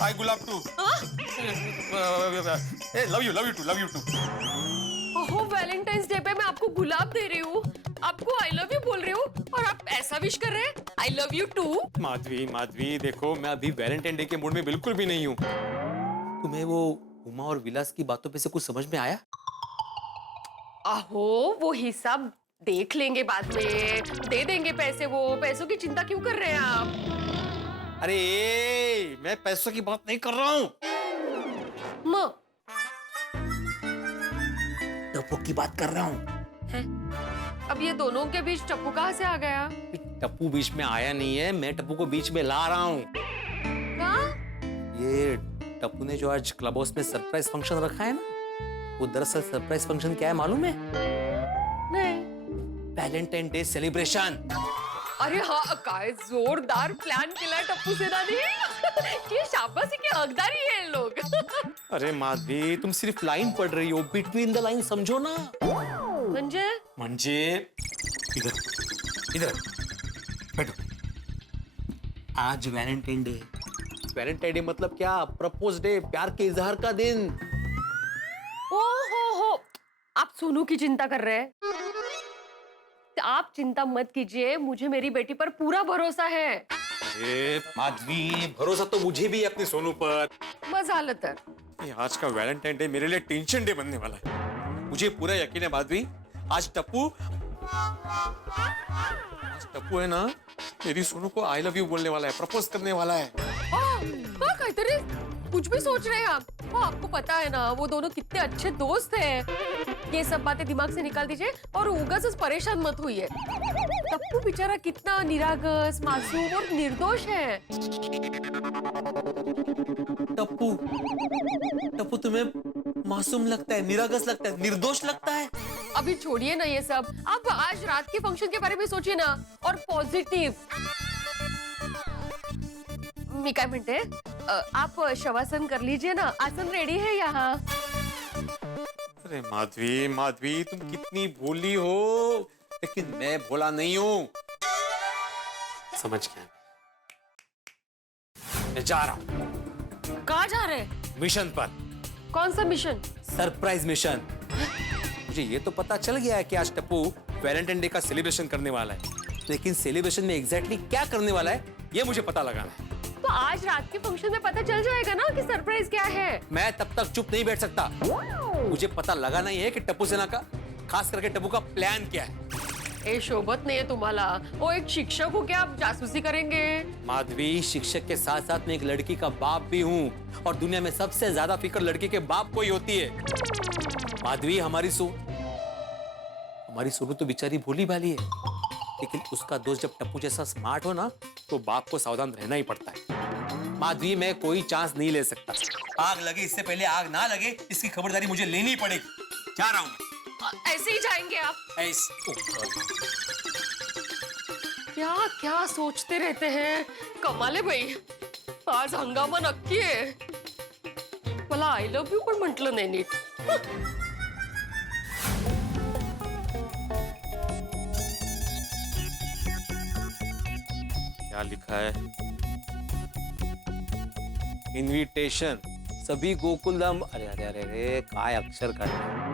आई गुलाब टू लव यू टू। ओहो, वैलेंटाइंस डे पे मैं आपको गुलाब दे रही हूँ, आपको आई लव यू बोल रही हूँ और आप ऐसा विश कर रहे हैं, I love you too. Madhavi देखो, मैं अभी वैलेंटाइन डे के मूड में बिल्कुल भी नहीं हूँ। तुम्हें वो उमा और विलास की बातों पे से कुछ समझ में आया? आहो, वो हिसाब देख लेंगे बाद में, दे देंगे पैसे। वो पैसों की चिंता क्यों कर रहे हैं आप? अरे मैं पैसों की बात नहीं कर रहा हूँ, टप्पू की बात कर रहा हूँ। अब ये दोनों के बीच टप्पू कहाँ से आ गया? टप्पू बीच में आया नहीं है, मैं टप्पू को बीच में ला रहा हूँ। ये टप्पू ने जो आज क्लब हाउस में सरप्राइज फंक्शन रखा है ना, वो दरअसल सरप्राइज फंक्शन क्या है मालूम है? नहीं। Valentine day celebration. अरे हाँ, काय जोरदार प्लान केला टप्पू सेना ने। ये शाबाशी के हकदार ही है लोग। अरे माधवी, तुम सिर्फ लाइन पढ़ रही हो, बिटवीन द लाइन समझो ना। म्हणजे इधर बैठो। आज वैलेंटाइन डे। वैलेंटाइन डे मतलब क्या? प्रपोज डे, प्यार के इजहार का दिन। हो, आप सोनू की चिंता कर रहे हैं? आप चिंता मत कीजिए, मुझे मेरी बेटी पर पूरा भरोसा है। अरे माधवी, भरोसा तो मुझे भी है अपनी सोनू पर। मजालत है। आज का वैलेंटाइन डे मेरे लिए टेंशन डे बनने वाला है। मुझे पूरा यकीन है माधवी, आज टप्पू है ना, मेरी सोनू को आई लव यू बोलने वाला है, प्रपोज करने वाला है। काहीतरी कुछ भी सोच रहे हैं आप। आपको पता है ना, वो दोनों कितने अच्छे दोस्त हैं। ये सब बातें दिमाग से निकाल दीजिए और उगाच परेशान मत होइए। टप्पू बेचारा कितना निरागस, मासूम और निर्दोष है। टप्पू तुम्हें मासूम लगता है, निरागस लगता है, निर्दोष लगता है? अभी छोड़िए ना ये सब, आप आज रात के फंक्शन के बारे में सोचिए ना, और पॉजिटिव। मी काय म्हणते, आप शवासन कर लीजिए ना, आसन रेडी है यहाँ। अरे माधवी तुम कितनी भोली हो, लेकिन मैं भोला नहीं हूँ। समझ गया, मैं जा रहा हूँ। कहाँ जा रहे हैं? मिशन पर। कौन सा मिशन? Surprise mission. मुझे ये तो पता चल गया है कि आज टप्पू वैलेंटाइन डे का सेलिब्रेशन करने वाला है, लेकिन सेलिब्रेशन में एग्जैक्टली क्या करने वाला है ये मुझे पता लगाना है। तो आज रात के फंक्शन में पता चल जाएगा ना कि सरप्राइज क्या है। मैं तब तक चुप नहीं बैठ सकता, मुझे पता लगाना ही है कि टप्पू सेना का, खास करके टप्पू का प्लान क्या है। ए शोभत नहीं है तुम्हाला, वो एक शिक्षक हो, क्या आप जासूसी करेंगे? माधवी, शिक्षक के साथ साथ मैं एक लड़की का बाप भी हूँ, और दुनिया में सबसे ज्यादा फिक्र लड़की के बाप को ही होती है। माधवी, हमारी सोनू तो बेचारी भोली भाली है, लेकिन उसका दोस्त जब टप्पू जैसा स्मार्ट हो ना, तो बाप को सावधान रहना ही पड़ता है। माधवी, मैं कोई चांस नहीं ले सकता। आग लगे इससे पहले आग ना लगे, इसकी खबरदारी मुझे लेनी पड़ेगी। जा रहा हूँ मैं। ऐसे ही जाएंगे आप? क्या क्या सोचते रहते हैं, कमाले भाई। आज हंगामा नक्की आहे। मला आई लव यू पण म्हटलं नाही नीट। क्या लिखा है? इनविटेशन सभी गोकुलधाम, अरे अरे अरे अरे काय अक्षर काढले।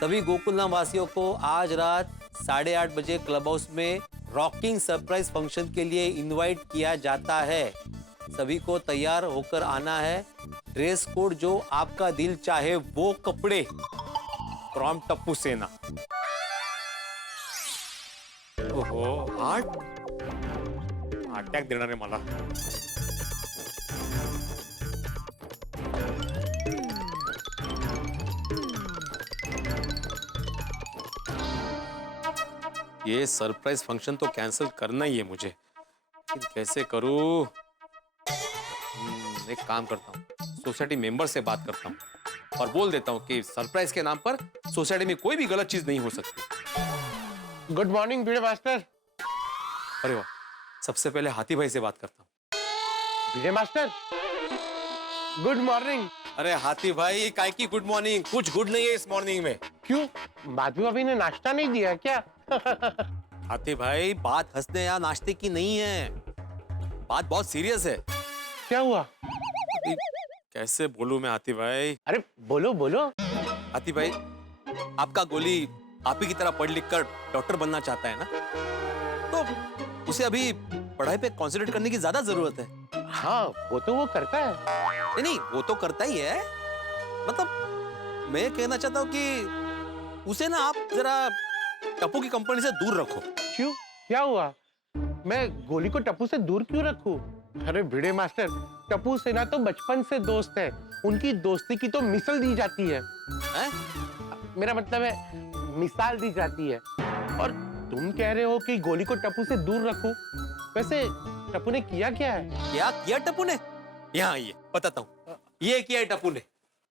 सभी गोकुलधाम वासियों को आज रात 8:30 बजे क्लब हाउस में रॉकिंग सरप्राइज फंक्शन के लिए इनवाइट किया जाता है। सभी को तैयार होकर आना है। ड्रेस कोड जो आपका दिल चाहे वो कपड़े। फ्रॉम टप्पू सेना। ओहो, 8 अटॅक देणार आहे मला. ये सरप्राइज फंक्शन तो कैंसिल करना ही है मुझे, लेकिन कैसे करूं? एक काम करता हूँ, सोसाइटी मेंबर से बात करता हूँ और बोल देता हूँ कि सरप्राइज के नाम पर सोसाइटी में कोई भी गलत चीज नहीं हो सकती. गुड मॉर्निंग भिड़े मास्टर. अरे वाह, सबसे पहले हाथी भाई से बात करता हूँ. भिड़े मास्टर, गुड मॉर्निंग. अरे हाथी भाई, काय की गुड मॉर्निंग? कुछ गुड नहीं है इस मॉर्निंग में. क्यों, माधवी भाभी ने नाश्ता नहीं दिया क्या? हाथी भाई, बात हंसने या नाश्ते की नहीं है, बात बहुत सीरियस है. क्या हुआ? कैसे बोलूं मैं हाथी भाई? अरे बोलो बोलो. हाथी भाई, आपका गोली आप ही की तरह पढ़ लिख कर डॉक्टर बनना चाहता है ना, तो उसे अभी पढ़ाई पे कंसंट्रेट करने की ज्यादा जरूरत है. हाँ, वो तो वो करता है. नहीं, वो तो करता ही है. मतलब मैं कहना चाहता हूँ कि उसे ना आप जरा टप्पू की कंपनी से दूर रखो. क्यों, क्या हुआ? मैं गोली को टप्पू से दूर क्यों रखूं? अरे भिड़े मास्टर, टप्पू सेना तो बचपन से दोस्त है. उनकी दोस्ती की तो मिसाल दी जाती है. मेरा मतलब है मिसाल दी जाती है. और तुम कह रहे हो कि गोली को टप्पू से दूर रखूं. वैसे टप्पू ने किया क्या है? क्या किया टप्पू ने? यहाँ आइए, बताता हूँ. ये किया है टप्पू ने.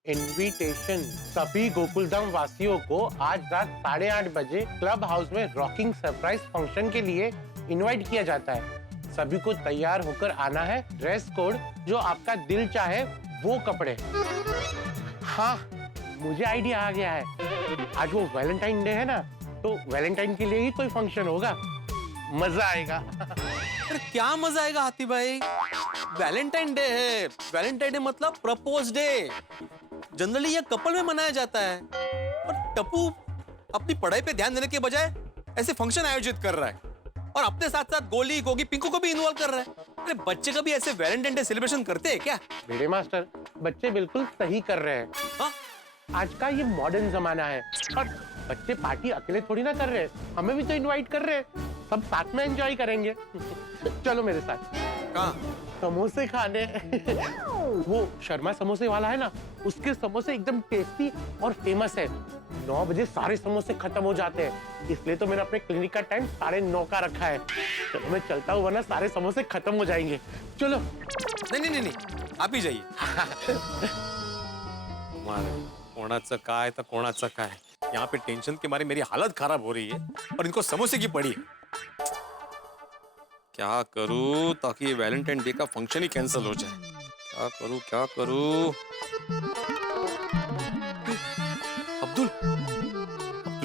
इनविटेशन सभी गोकुलधाम वासियों को आज रात 8:30 बजे क्लब हाउस में रॉकिंग सरप्राइज फंक्शन के लिए इनवाइट किया जाता है. सभी को तैयार होकर आना है. ड्रेस कोड जो आपका दिल चाहे वो कपड़े. हाँ, मुझे आइडिया आ गया है. आज वो वैलेंटाइन डे है ना, तो वैलेंटाइन के लिए ही कोई फंक्शन होगा. मजा आएगा. अरे क्या मजा आएगा हाथी भाई? वैलेंटाइन डे है. वैलेंटाइन डे मतलब प्रपोज डे. जनरली ये कपल में मनाया जाता है, और टप्पू अपनी पढ़ाई पे ध्यान देने के बजाय ऐसे फंक्शन आयोजित कर रहा है, और अपने साथ साथ गोली, गोगी, पिंकू को भी इन्वॉल्व कर रहा है. अरे बच्चे कभी ऐसे वैलेंटाइन डे सेलिब्रेशन करते हैं क्या? भिड़े मास्टर, बच्चे बिल्कुल सही कर रहे हैं. हाँ? आज का ये मॉडर्न जमाना है, और बच्चे पार्टी अकेले थोड़ी ना कर रहे हैं. हमें भी तो इनवाइट कर रहे हैं. सब साथ में एंजॉय करेंगे. चलो मेरे साथ. कहाँ? समोसे खाने. वो शर्मा समोसे वाला है ना, उसके समोसे एकदम टेस्टी और फेमस है. 9 बजे सारे समोसे खत्म हो जाते हैं, इसलिए तो मैंने अपने क्लिनिक का टाइम 9:30 का रखा है. चलो मैं चलता हूँ, वरना सारे समोसे खत्म हो जाएंगे. चलो. नहीं, आप ही जाइए. कोणाचं काय तर कोणाचं काय. यहाँ पे टेंशन के मारे मेरी हालत खराब हो रही है, और इनको समोसे की पड़ी है. क्या करूं ताकि ये वैलेंटाइन डे का फंक्शन ही कैंसिल हो जाए? क्या करूं? अब्दुल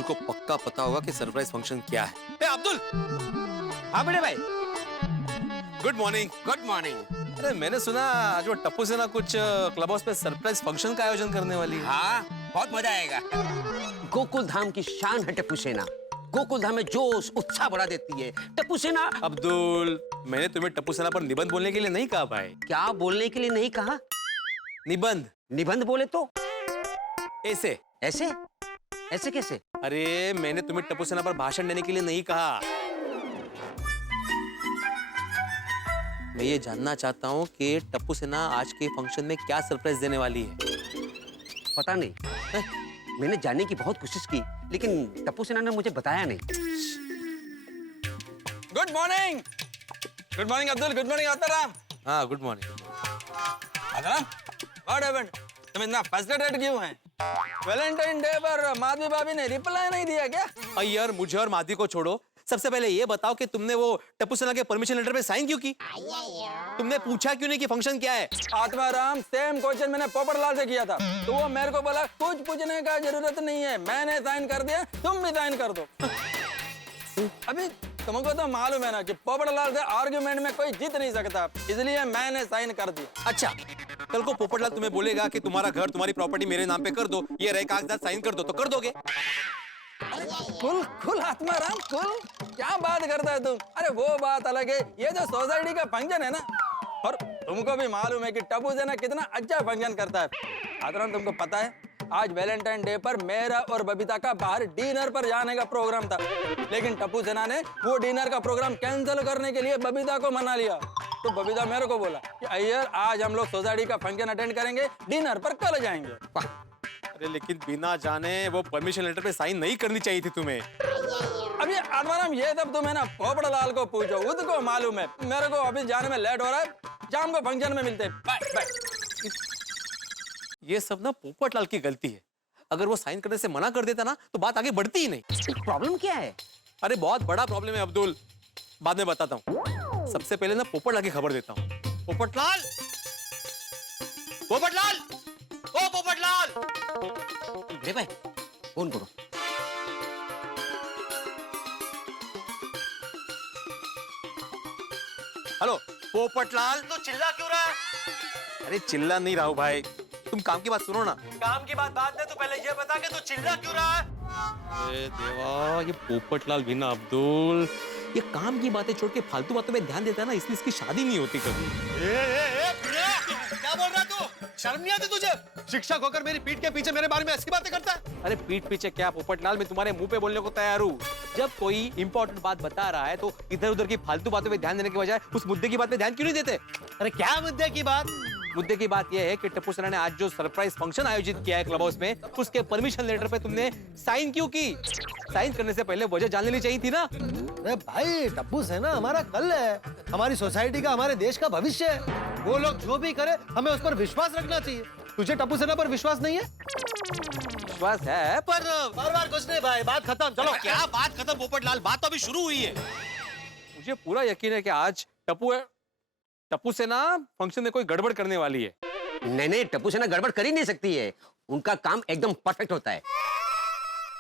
को पक्का पता होगा कि सरप्राइज फंक्शन क्या है. ए अब्दुल! हाँ बड़े भाई. Good morning. Good morning. अरे मैंने सुना आज वो टप्पू सेना कुछ क्लब हाउस पे सरप्राइज फंक्शन का आयोजन करने वाली है. हाँ, बहुत मजा आएगा. गोकुल धाम की शान है टप्पू सेना. गोकुल धाम में जोश उत्साह बढ़ा देती है टप्पू सेना. अब्दुल, मैंने तुम्हें टप्पू सेना पर निबंध बोलने के लिए नहीं कहा भाई. क्या बोलने के लिए नहीं कहा? निबंध. निबंध बोले तो ऐसे. ऐसे ऐसे कैसे? अरे मैंने तुम्हें टप्पू सेना पर भाषण देने के लिए नहीं कहा. मैं ये जानना चाहता हूँ कि टप्पू सेना आज के फंक्शन में क्या सरप्राइज देने वाली है. पता नहीं. मैंने जानने की बहुत कोशिश की, लेकिन टप्पू सेना ने मुझे बताया नहीं. Good morning. Good morning Abdul. Good morning Ataram. हाँ, good morning. Ataram, what happened? तुम इतना फ्रस्ट्रेटेड क्यों हैं? वैलेंटाइन डे पर माधवी भाभी ने रिप्लाई नहीं दिया क्या? यार मुझे और माधवी को छोड़ो, सबसे पहले ये बताओ कि तुमने वो टप्पू सेना के परमिशन लेटर पे साइन क्यों की? तुमने पूछा क्यों नहीं कि फंक्शन क्या है? आत्माराम, सेम क्वेश्चन मैंने पोपटलाल से किया था, तो वो मेरे को बोला कुछ पूछने का जरूरत नहीं है, मैंने साइन कर दिया, तुम भी साइन कर दो. अभी तुमको तो मालूम है ना कि पोपटलाल से आर्ग्यूमेंट में कोई जीत नहीं सकता, इसलिए मैंने साइन कर दिया. अच्छा, कल को पोपटलाल तुम्हें बोलेगा कि तुम्हारा घर, तुम्हारी प्रॉपर्टी मेरे नाम पे कर दो, ये रहे कागजात साइन कर दो, तो कर दोगे? खुल आत्माराम, खुल. क्या बात करता है तुम? अरे वो बात अलग है, ये जो सोसाइटी का फंक्शन है ना, और तुमको भी मालूम है कि टप्पू सेना कितना अच्छा फंक्शन करता है. आत्माराम, तुमको पता है आज वैलेंटाइन डे पर मेरा और बबीता का बाहर डिनर पर जाने का प्रोग्राम था, लेकिन टप्पू सेना ने वो डिनर का प्रोग्राम कैंसिल करने के लिए बबीता को मना लिया। तो बबीता मेरे को बोला कि अय्यर आज हम लोग सोसाइटी का फंक्शन अटेंड करेंगे, डिनर पर कल जाएंगे। अरे लेकिन बिना जाने वो परमिशन लेटर पे साइन नहीं करनी चाहिए थी तुम्हें। अभी आत्माराम ये तब तुम है ना पोपड़लाल को पूछो, उसको मालूम है। मेरे को अभी जाने में लेट हो रहा है, शाम को फंक्शन में मिलते हैं। Bye bye. ये सब ना पोपटलाल की गलती है। अगर वो साइन करने से मना कर देता ना तो बात आगे बढ़ती ही नहीं। प्रॉब्लम क्या है? अरे बहुत बड़ा प्रॉब्लम है अब्दुल, बाद में बताता हूँ। सबसे पहले ना पोपटलाल की खबर देता हूँ। पोपटलाल, पोपटलाल, ओ पोपटलाल। रे भाई फोन करो। हेलो पोपटलाल। तो चिल्ला क्यों रहा है? अरे चिल्ला नहीं रहा हूँ भाई, तुम काम की बात सुनो ना। काम की बात बाद में, तू पहले ये बता के तू चिल्ला क्यों रहा है? अरे देवा, ये पोपटलाल भी ना अब्दुल, ये काम की बातें छोड़ के फालतू बातों में ध्यान देता है ना, इसलिए इसकी शादी नहीं होती कभी। क्या बोल रहा है तू? शर्म नहीं आती तुझे? शिक्षक होकर मेरी पीठ के पीछे मेरे बारे में ऐसी बातें करता है? अरे पीठ पीछे क्या पोपटलाल, मैं तुम्हारे मुंह पे बोलने को तैयार हूँ। जब कोई इंपॉर्टेंट बात बता रहा है तो इधर उधर की फालतू बातों पे ध्यान देने के बजाय उस मुद्दे की बात पे ध्यान क्यों नहीं देते? अरे क्या मुद्दे की बात? मुद्दे की बात यह है कि टप्पू सेना ने आज जो सरप्राइज फंक्शन आयोजित किया है क्लब हाउस में, उसके परमिशन लेटर पे तुमने साइन क्यों की? साइन करने से पहले वजह जान लेनी चाहिए थी ना। अरे भाई, टप्पू सेना हमारा कल है, हमारी सोसाइटी का, हमारे देश का भविष्य है। वो लोग जो भी करे हमें उस पर विश्वास रखना चाहिए। तुझे टप्पू सेना पर विश्वास नहीं है? विश्वास है पर बार कुछ नहीं भाई, बात खत्म। चलो। क्या बात खत्म पोपटलाल, बात तो अभी शुरू हुई है। मुझे पूरा यकीन है कि आज टप्पू सेना फंक्शन में कोई गड़बड़ करने वाली है। नहीं, टप्पू सेना गड़बड़ कर ही नहीं सकती है, उनका काम एकदम परफेक्ट होता है।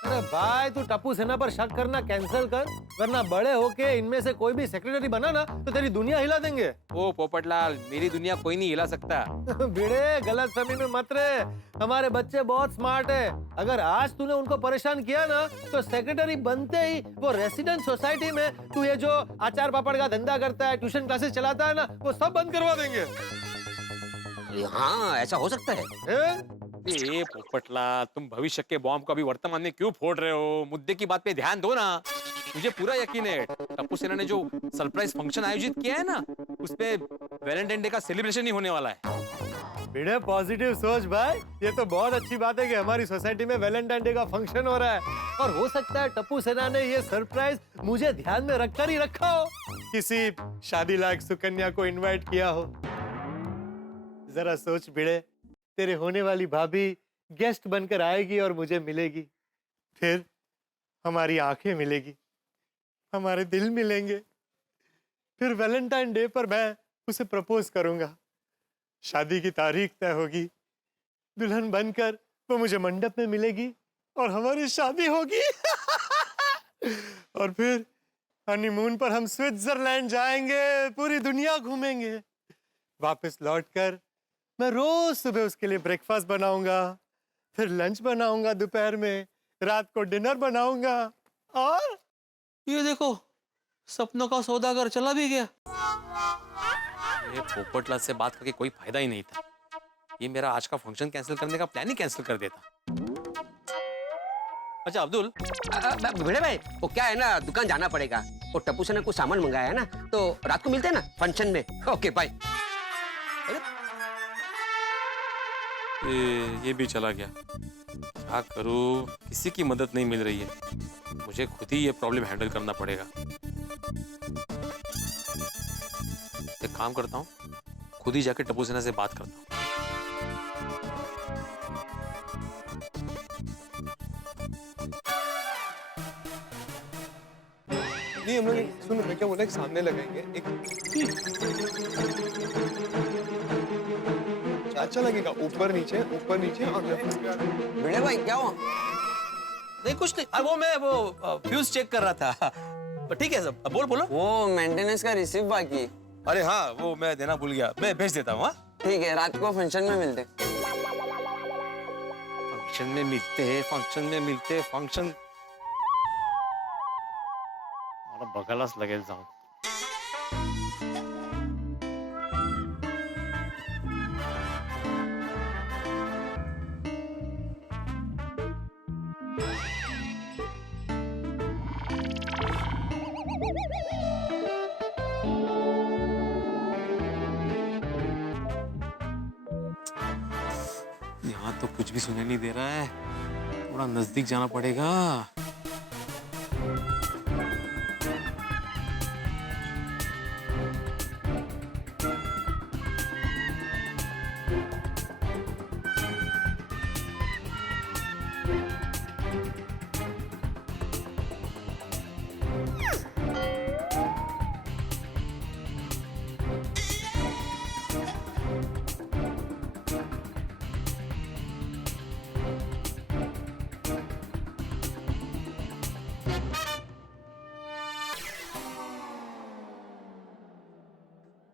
अरे भाई, तू टप्पू सेना पर शक करना कैंसिल कर, वरना बड़े होके इनमें से कोई भी सेक्रेटरी बना ना तो तेरी दुनिया हिला देंगे। ओ पोपटलाल, मेरी दुनिया कोई नहीं हिला सकता। भिड़े, गलत फहमी में मत रहे, हमारे बच्चे बहुत स्मार्ट है। अगर आज तूने उनको परेशान किया ना तो सेक्रेटरी बनते ही वो रेसिडेंट सोसाइटी में तू ये जो अचार पापड़ का धंधा करता है, ट्यूशन क्लासेस चलाता है ना, वो सब बंद करवा देंगे। हाँ, ऐसा हो सकता है। ए पोपटलाल, तुम भविष्य के बॉम्ब को अभी वर्तमान में क्यों फोड़ रहे हो? मुद्दे की बात पे ध्यान दो ना। मुझे पूरा यकीन है टप्पू सेना ने जो सरप्राइज फंक्शन आयोजित किया है ना, उसपे वैलेंटाइन डे का सेलिब्रेशन ही होने वाला है। भिड़े, पॉजिटिव सोच भाई, ये तो बहुत अच्छी बात है कि हमारी सोसाइटी में वैलेंटाइन डे का फंक्शन हो रहा है। और हो सकता है टप्पू सेना ने ये सरप्राइज मुझे ध्यान में रखकर ही रखा हो, किसी शादी लायक सुकन्या को इनवाइट किया हो। जरा सोच भिड़े, तेरे होने वाली भाभी गेस्ट बनकर आएगी और मुझे मिलेगी, फिर हमारी आंखें मिलेगी, हमारे दिल मिलेंगे, फिर वैलेंटाइन डे पर मैं उसे प्रपोज करूंगा, शादी की तारीख तय होगी, दुल्हन बनकर वो मुझे मंडप में मिलेगी और हमारी शादी होगी। और फिर हनीमून पर हम स्विट्जरलैंड जाएंगे, पूरी दुनिया घूमेंगे। वापस लौटकर मैं रोज सुबह उसके लिए ब्रेकफास्ट बनाऊंगा, फिर लंच बनाऊंगा, दोपहर में, रात को डिनर बनाऊंगा। और ये देखो, सपनों का सौदागर चला भी गया। ये पोपटलाल से बात करके कोई फायदा ही नहीं था। ये मेरा आज का फंक्शन कैंसिल करने का प्लान ही कैंसिल कर देता। अच्छा अब्दुल, भिड़े भाई, वो क्या है ना, दुकान जाना पड़ेगा। वो टप्पू सेना कुछ सामान मंगाया है ना, तो रात को मिलते हैं ना फंक्शन में। Okay bye. ये भी चला गया। क्या करूं, किसी की मदद नहीं मिल रही है। मुझे खुद ही ये प्रॉब्लम हैंडल करना पड़ेगा। एक काम करता हूँ, खुद ही जाके टप्पू सेना से बात करता हूँ। नहीं, हम लोग सुनो, मैं क्या बोला, एक सामने लगाएंगे, एक अच्छा लगेगा, ऊपर नीचे और भिड़े भाई क्या हुआ? नहीं कुछ नहीं, वो फ्यूज चेक कर रहा था। ठीक है सब, बोलो। वो मेंटेनेंस का रिसीव बाकी। अरे हाँ, वो मैं देना भूल गया, मैं भेज देता हूँ। ठीक है, रात को फंक्शन में मिलते। फंक्शन मला बघायलाच लगेच जाऊन। यहाँ तो कुछ भी सुनाई नहीं दे रहा है, थोड़ा नजदीक जाना पड़ेगा।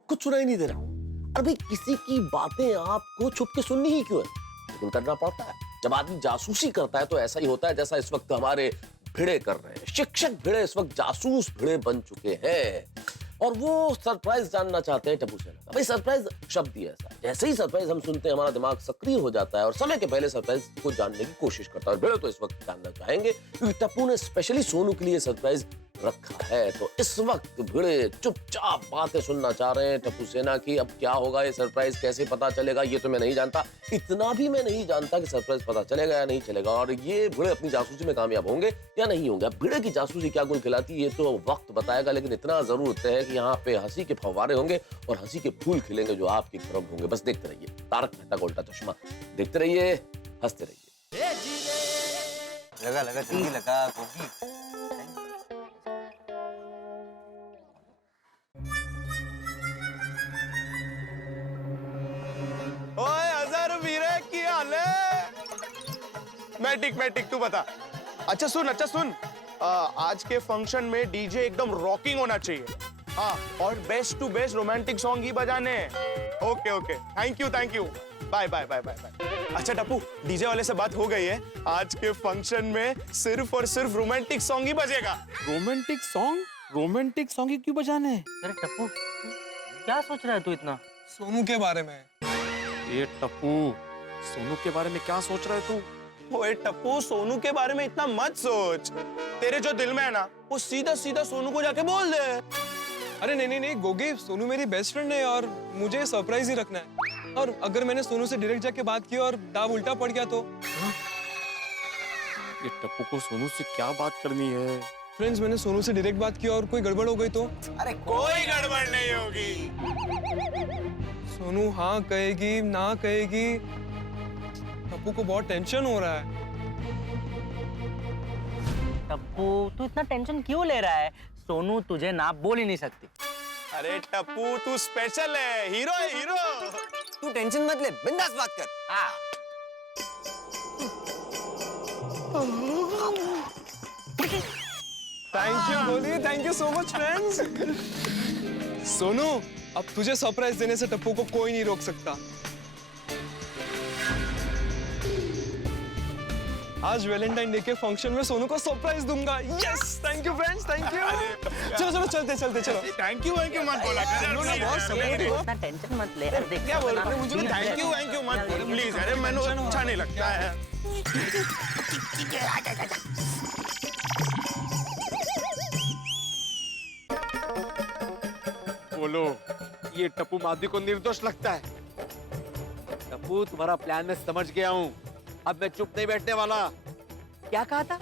कुछ सुनाई नहीं दे रहा। अरे भाई, किसी की बातें आपको छुप के सुननी ही क्यों है? लेकिन करना पड़ता है। जब आदमी जासूसी करता है तो ऐसा ही होता है जैसा इस वक्त हमारे भिड़े कर रहे हैं। शिक्षक भिड़े इस वक्त जासूस भिड़े बन चुके हैं और वो सरप्राइज जानना चाहते हैं टप्पू सेना का। भाई, सरप्राइज शब्द ही ऐसा है, जैसे ही सरप्राइज हम सुनते हैं हमारा दिमाग सक्रिय हो जाता है और समय के पहले सरप्राइज को जानने की कोशिश करता है। भिड़े तो इस वक्त जानना चाहेंगे क्योंकि टप्पू ने स्पेशली सोनू के लिए सरप्राइज रखा है। तो इस वक्त भिड़े चुपचाप बातें सुनना चाह रहे हैं टप्पू सेना की। अब क्या होगा, ये सरप्राइज कैसे पता चलेगा, ये तो मैं नहीं जानता। इतना भी मैं नहीं जानता कि सरप्राइज पता चलेगा या नहीं चलेगा और ये भिड़े अपनी जासूसी में कामयाब होंगे या नहीं होंगे। अब भिड़े की जासूसी क्या गुल खिलाती है ये तो वक्त बताएगा, लेकिन इतना जरूर तय है कि यहाँ पे हंसी के फव्वारे होंगे और हंसी के फूल खिलेंगे जो आपकी तरफ होंगे। बस देखते रहिए तारक मेहता का उल्टा चश्मा, देखते रहिए, हंसते रहिए। लगा लगा जल्दी लगा गोगी। ओए हजार वीरे की हाल है? मैं ठीक तू बता। अच्छा सुन, आज के फंक्शन में डीजे एकदम रॉकिंग होना चाहिए। हाँ, और best to best romantic song ही बजाने हैं। Okay, thank you, bye. अच्छा टप्पू, डीजे वाले से बात हो गई है, आज के फंक्शन में सिर्फ और सिर्फ रोमांटिक सॉन्ग ही बजेगा। रोमांटिक सॉन्ग ही क्यों बजाने हैं? अरे टप्पू, क्या सोच रहा है तू इतना? सोनू के बारे में। ये टप्पू, सोनू के बारे में क्या सोच रहा है तू? ओए टप्पू, सोनू के बारे में इतना मत सोच। तेरे जो दिल में है ना, वो सीधा सोनू को जाके बोल दे। अरे नहीं गोगी, सोनू मेरी बेस्ट फ्रेंड है और मुझे सरप्राइज ही रखना है। और अगर मैंने सोनू से डायरेक्ट जाके बात की और दाव उल्टा पड़ गया तो? ये टप्पू को सोनू से क्या बात करनी है? फ्रेंड्स, मैंने सोनू से डायरेक्ट बात की और कोई गड़बड़ हो गई तो? अरे कोई गड़बड़ नहीं होगी। सोनू हाँ कहेगी ना कहेगी, टप्पू को बहुत टेंशन हो रहा है। टप्पू, तू इतना टेंशन क्यों ले रहा है? सोनू तुझे ना बोल ही नहीं सकती। अरे टप्पू, तू स्पेशल है, हीरो है, हीरो। तू टेंशन मत ले, बिंदास बात कर। हाँ। थैंक यू गोली, thank you so much friends. Sonu, अब तुझे सरप्राइज देने से टप्पू को कोई नहीं रोक सकता। आज वैलेंटाइन डे के फंक्शन में सोनू को सरप्राइज दूंगा। Yes, thank you friends, thank you. चलो चलते चलो। थैंक यू मत बोला कर। इतना टेंशन मत ले। अरे देख क्या बोल रहे हो? मुझे थैंक यू मत बोलो प्लीज। अरे मैंने अच्छा नहीं लगता है। बोलो, ये टप्पू माधवी को निर्दोष लगता है। टप्पू, तुम्हारा प्लान मैं समझ गया हूँ, अब मैं चुप नहीं बैठने वाला। क्या कहा था?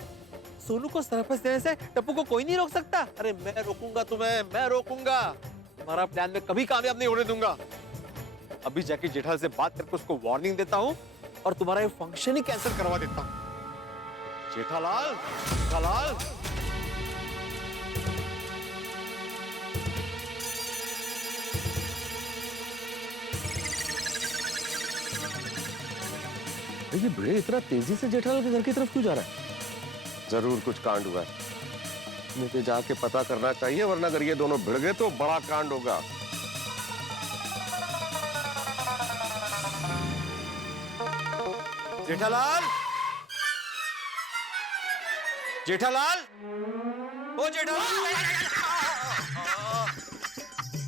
सोनू को सरप्राइज देने से टप्पू को कोई नहीं रोक सकता? अरे मैं रोकूंगा तुम्हें, मैं रोकूंगा। तुम्हारा प्लान मैं कभी कामयाब नहीं होने दूंगा। अभी जाके जेठालाल से बात करके उसको वार्निंग देता हूँ और तुम्हारा ये फंक्शन ही कैंसिल करवा देता हूँ। जेठालाल, जेठालाल। ये भिड़े इतना तेजी से जेठालाल के घर की तरफ क्यों जा रहा है? जरूर कुछ कांड हुआ है, मुझे जाके पता करना चाहिए, वरना अगर ये दोनों भिड़ गए तो बड़ा कांड होगा। जेठालाल, जेठालाल, ओ जेठालाल।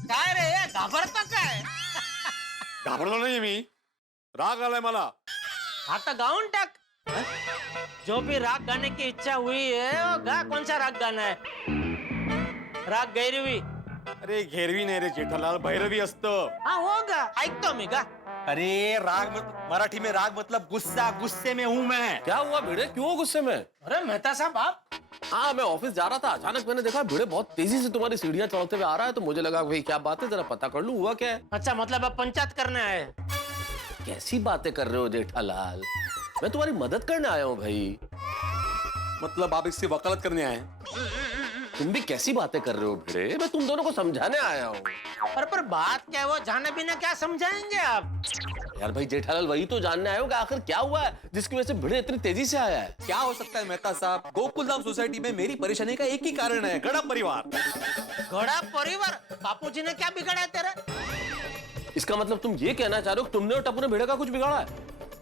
काय रे, घाबरता काय? घाबरलो नाही मी, राग आलाय मला। आता गाऊन टाक। जो भी राग गाने की इच्छा हुई है वो गा। कौन सा राग गाना है? राग गैरवी। अरे घेरवी नाही रे जेठालाल, भैरवी असतो. हाँ होगा, ऐकतो मी गा. अरे राग मराठी में राग मतलब गुस्सा, गुस्से में हूँ मैं. क्या हुआ भिड़े, क्यों गुस्से में? अरे मेहता साहब आप? हाँ, मैं ऑफिस जा रहा था, अचानक मैंने देखा भिड़े बहुत तेजी से तुम्हारी सीढ़ियां चढ़ते हुए आ रहा है, तो मुझे लगा भाई क्या बात है, जरा पता कर लूं हुआ क्या है. अच्छा, मतलब आप पंचायत करने आए? कैसी बातें कर रहे हो जेठालाल, मैं तुम्हारी मदद करने आया हूँ भाई. मतलब आप इससे वकालत करने आए हैं? तुम भी कैसी बातें कर रहे हो भिड़े, मैं तुम दोनों को समझाने आया हूँ. पर बात क्या है, वो जाने बिना क्या समझाएंगे आप? यार भाई जेठालाल, वही तो जानने आए हो कि आखिर क्या हुआ है जिसकी वजह से भिड़े इतनी तेजी से आया है. क्या हो सकता है मेहता साहब, गोकुलधाम सोसाइटी में मेरी परेशानी का एक ही कारण है, गड़ा परिवार. घोड़ा परिवार? बापूजी ने क्या बिगाड़ा है तेरा? इसका मतलब तुम ये कहना चाह रहे हो कि तुमने और टप्पू ने भिड़े का कुछ बिगाड़ा है?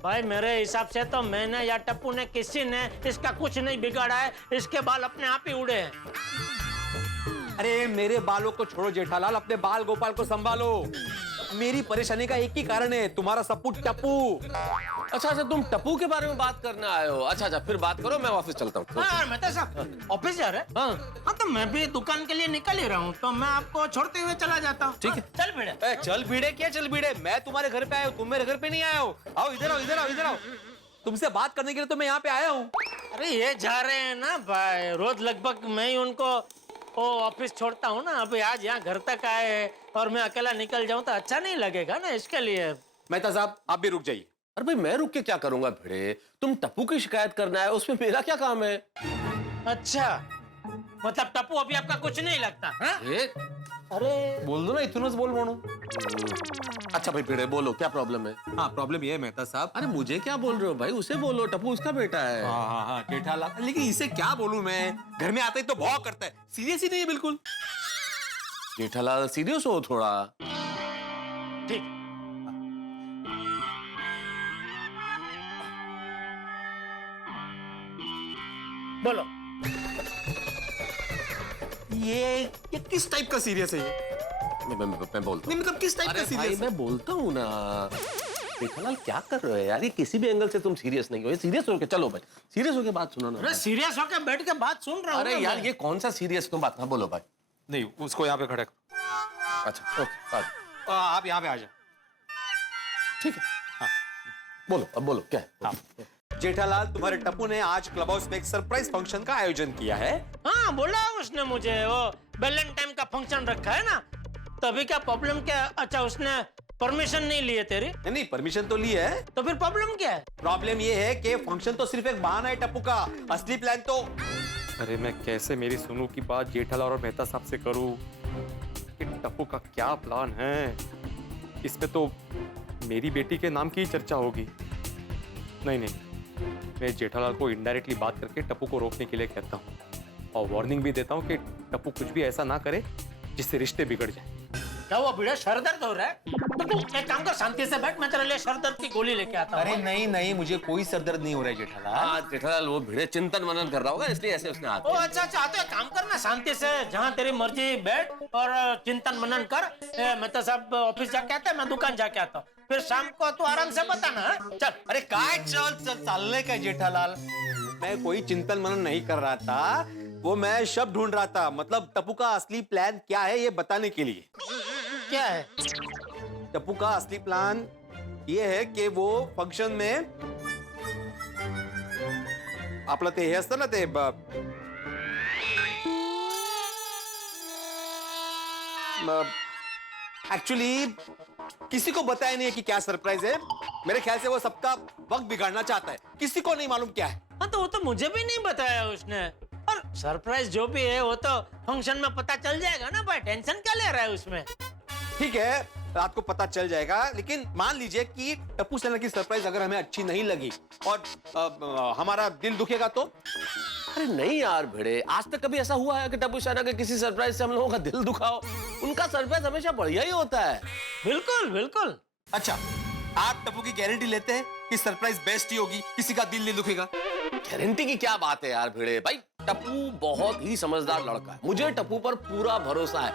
भाई मेरे हिसाब से तो मैंने या टप्पू ने, किसी ने इसका कुछ नहीं बिगाड़ा है. इसके बाल अपने आप ही उड़े हैं. अरे मेरे बालों को छोड़ो जेठालाल, अपने बाल गोपाल को संभालो. मेरी परेशानी का एक ही कारण है, तुम्हारा सपूत टप्पू. अच्छा अच्छा, तुम टप्पू के बारे में बात करने आए हो. अच्छा अच्छा, फिर बात करो, मैं ऑफिस चलता हूँ. हाँ मेहता साहब, ऑफिस जा रहे हैं? हाँ तो मैं भी दुकान के लिए निकल ही रहा हूँ, तो मैं आपको छोड़ते हुए चला जाता हूँ. ठीक है. चल भिड़े. चल भिड़े क्या चल भिड़े, मैं तुम्हारे घर पे आया हूँ, तुम मेरे घर पे नहीं आए हो. आओ इधर आओ, इधर आओ, इधर आओ. तुमसे बात करने के लिए तो मैं यहाँ पे आया हूँ. अरे ये जा रहे हैं ना भाई, रोज लगभग मैं ही उनको वो ऑफिस छोड़ता हूँ ना. अभी आज यहाँ घर तक आए हैं और मैं अकेला निकल जाऊँ तो अच्छा नहीं लगेगा ना, इसके लिए. मेहता साहब आप भी रुक जाइए. अरे भाई मैं रुक के क्या करूंगा भिड़े, तुम टप्पू की शिकायत करना है, उसमें मेरा क्या काम है? अच्छा, मतलब टप्पू अभी आपका कुछ नहीं लगता? हाँ? अरे बोल दो ना, इतनोच बोल म्हणून. अच्छा भाई भिड़े बोलो, क्या प्रॉब्लम है? हाँ प्रॉब्लम ये है मेहता साहब. अरे मुझे क्या बोल रहे हो भाई, उसे बोलो, टप्पू उसका बेटा है. हाँ हाँ हाँ जेठालाल, लेकिन इसे क्या बोलूं मैं, घर में आते ही तो भौं करता है, सीरियस ही नहीं है बिल्कुल. जेठालाल सीरियस हो थोड़ा. ठीक. बोलो. ये किस टाइप का सीरियस है ये? मैं बोलता नहीं मतलब किस टाइप का हूँ. भाई सीरियस है? मैं बोलता हूँ ना. जेठालाल क्या कर रहे हो यार, ये किसी भी एंगल से तुम सीरियस नहीं हो. सीरियस होके चलो भाई, सीरियस होके बात सुनो ना. अरे सीरियस होकर बैठ के बात सुन रहा हूँ. अरे यार ये कौन सा सीरियस तुम बात ना बोलो भाई. नहीं उसको यहाँ पे खड़े करो. अच्छा ओके, आप यहाँ पे आ जाओ. ठीक है. हाँ बोलो, अब बोलो क्या है. हाँ. जेठालाल, तुम्हारे टप्पू ने आज क्लब हाउस में एक सरप्राइज फंक्शन का आयोजन किया है. हाँ बोला उसने मुझे, वो वैलेंटाइन का फंक्शन रखा है ना, तभी क्या प्रॉब्लम क्या? अच्छा उसने परमिशन नहीं ली है तेरी? नहीं परमिशन तो ली है. तो फिर प्रॉब्लम क्या है? प्रॉब्लम ये है कि फंक्शन तो सिर्फ एक बहाना है टप्पू का, असली प्लान तो. अरे मैं कैसे मेरी सुनू की बात जेठालाल और मेहता साहब से करूं कि टप्पू का क्या प्लान है. इसमें तो मेरी बेटी के नाम की ही चर्चा होगी. नहीं नहीं, मैं जेठालाल को इनडायरेक्टली बात करके टप्पू को रोकने के लिए कहता हूँ और वार्निंग भी देता हूँ कि टप्पू कुछ भी ऐसा ना करे जिससे रिश्ते बिगड़ जाए. क्या हुआ भिड़ा, सर दर्द हो रहा है? तो तू एक काम कर, शांति से बैठ, मैं तेरे लिए सर दर्द की गोली लेके आता हूँ. अरे नहीं नहीं, मुझे कोई सरदर्द नहीं हो रहा है जेठालाल. हाँ जेठालाल, वो भिड़े चिंतन मनन कर रहा होगा इसलिए ऐसे उसने हाथ ओ अच्छा अच्छा, तो एक काम करना, शांति से जहाँ तेरी मर्जी बैठ और चिंतन मनन कर. मैं तो सब ऑफिस जाके आता है, मैं दुकान जाके आता हूँ, फिर शाम को तू आराम से बताना. हाँ? चल. अरे काय चल चल चालने का जेठालाल. मैं कोई चिंतन मनन नहीं कर रहा था, वो मैं शब्द ढूंढ रहा था, मतलब टप्पू का असली प्लान क्या है ये बताने के लिए. क्या है? टप्पू का असली प्लान ये है कि वो फंक्शन में आपलं ते हे असतं ना ते एक्चुअली किसी को बताया नहीं है कि क्या सरप्राइज है. मेरे ख्याल से वो सबका वक्त बिगाड़ना चाहता है, किसी को नहीं मालूम क्या है. हाँ तो वो तो मुझे भी नहीं बताया उसने. और सरप्राइज जो भी है वो तो फंक्शन में पता चल जाएगा ना भाई, टेंशन क्या ले रहा है उसमें. ठीक है, रात को पता चल जाएगा, लेकिन मान लीजिए कि टप्पू सेना की सरप्राइज अगर हमें अच्छी नहीं लगी और हमारा दिल दुखेगा तो. अरे नहीं यार भिड़े, आज तक कभी ऐसा हुआ है कि टप्पू सेना के किसी सरप्राइज से हम लोगों का दिल दुखाओ? उनका सरप्राइज हमेशा बढ़िया ही होता है. बिल्कुल बिल्कुल. अच्छा, आप टप्पू की गारंटी लेते हैं कि सरप्राइज बेस्ट ही होगी, किसी का दिल नहीं दुखेगा? गारंटी की क्या बात है यार भिड़े भाई, टप्पू बहुत ही समझदार लड़का है, मुझे टप्पू पर पूरा भरोसा है.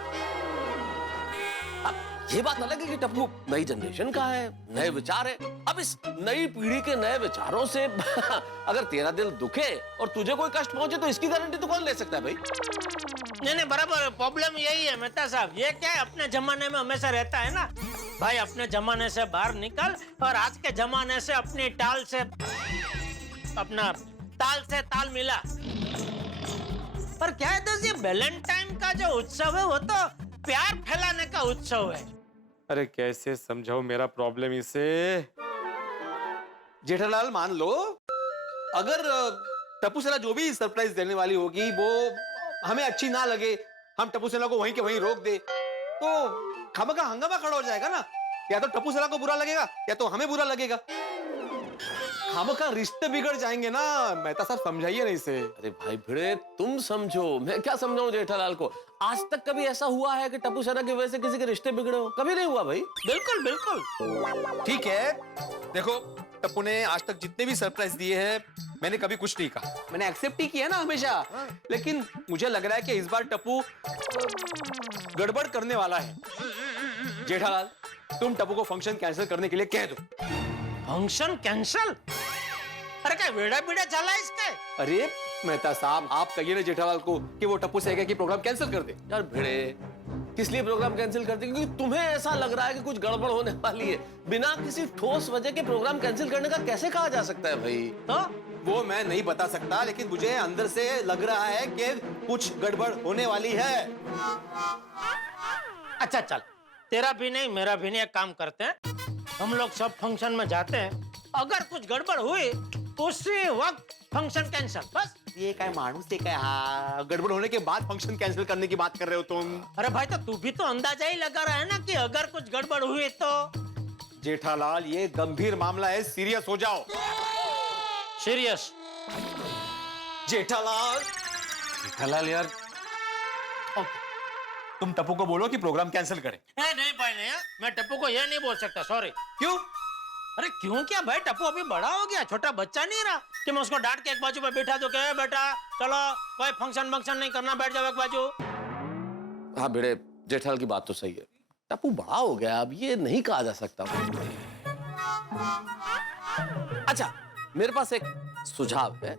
अब ये बात अलग है कि टप्पू नई जनरेशन का है, नए विचार है। अब इस नई पीढ़ी के नए विचारों से अगर तेरा दिल दुखे और तुझे कोई कष्ट पहुंचे तो इसकी गारंटी तो कौन ले सकता है भाई? नहीं बराबर, प्रॉब्लम यही है मेहता साहब। ये क्या है, अपने जमाने में हमेशा रहता है ना भाई, अपने जमाने से बाहर निकल और आज के जमाने से अपनी ताल से ताल मिला। पर क्या है दोस्त, ये वैलेंटाइन का जो उत्सव है वो तो प्यार फैलाने का उत्सव है। अरे कैसे समझाओ मेरा प्रॉब्लम इसे। जेठालाल मान लो अगर टप्पू सेना जो भी सरप्राइज देने वाली होगी वो हमें अच्छी ना लगे, हम टप्पू सेना को वहीं के वहीं रोक दे तो खामखा हंगामा खड़ा हो जाएगा ना। या तो टप्पू सेना को बुरा लगेगा या तो हमें बुरा लगेगा, खामखा रिश्ते बिगड़ जाएंगे ना। मेहता साहब समझाइए ना इसे। अरे भाई भिड़े तुम समझो, मैं क्या समझाऊं जेठालाल को। आज तक कभी ऐसा हुआ है कि टप्पू सेना की वजह से किसी के रिश्ते बिगड़े हो? कभी नहीं हुआ भाई। बिल्कुल बिल्कुल ठीक है, देखो टप्पू ने आज तक जितने भी सरप्राइज दिए हैं मैंने कभी कुछ नहीं कहा, मैंने एक्सेप्ट ही किया ना हमेशा। लेकिन मुझे लग रहा है कि इस बार टप्पू गड़बड़ करने वाला है। जेठालाल तुम टप्पू को फंक्शन कैंसिल करने के लिए कह दो। Function cancel? अरे क्या वेड़ा बीड़ा चला इसके? अरे मेहता साहब आप कहिए ना जेठालाल को कि वो टप्पू से कहे कि प्रोग्राम कैंसिल कर दे। यार भिड़े किस लिए प्रोग्राम कैंसिल कर दे? क्योंकि तुम्हें ऐसा लग रहा है कि कुछ गड़बड़ होने वाली है। बिना किसी ठोस वजह के प्रोग्राम कैंसिल करने का कैसे कहा जा सकता है भाई? तो वो मैं नहीं बता सकता, लेकिन मुझे अंदर से लग रहा है कि कुछ गड़बड़ होने वाली है। अच्छा चल, तेरा भी नहीं मेरा भी नहीं, एक काम करते हैं हम लोग सब फंक्शन में जाते हैं, अगर कुछ गड़बड़ हुई उसी वक्त फंक्शन कैंसिल बस। ये क्या मानूस है क्या? हाँ, गड़बड़ होने के बाद फंक्शन कैंसिल करने की बात कर रहे हो तुम। अरे भाई तो तू भी तो अंदाजा ही लगा रहा है ना कि अगर कुछ गड़बड़ हुई तो। जेठालाल ये गंभीर मामला है, सीरियस हो जाओ। सीरियस? जेठालाल यार तुम टप्पू को बोलो कि प्रोग्राम कैंसिल करे। नहीं भाई नहीं, मैं टप्पू को ये नहीं बोल सकता, सॉरी। क्यों? अरे क्यों क्या भाई, टप्पू अभी बड़ा हो गया, छोटा बच्चा नहीं रहा कि मैं उसको डांट के एक बाजू पे बैठा दूं कि बेटा चलो कोई फंक्शन नहीं करना, बैठ जाओ एक बाजू। हाँ भिड़े जेठालाल की बात तो सही है, टप्पू बड़ा हो गया, अब ये नहीं कहा जा सकता। अच्छा मेरे पास एक सुझाव है,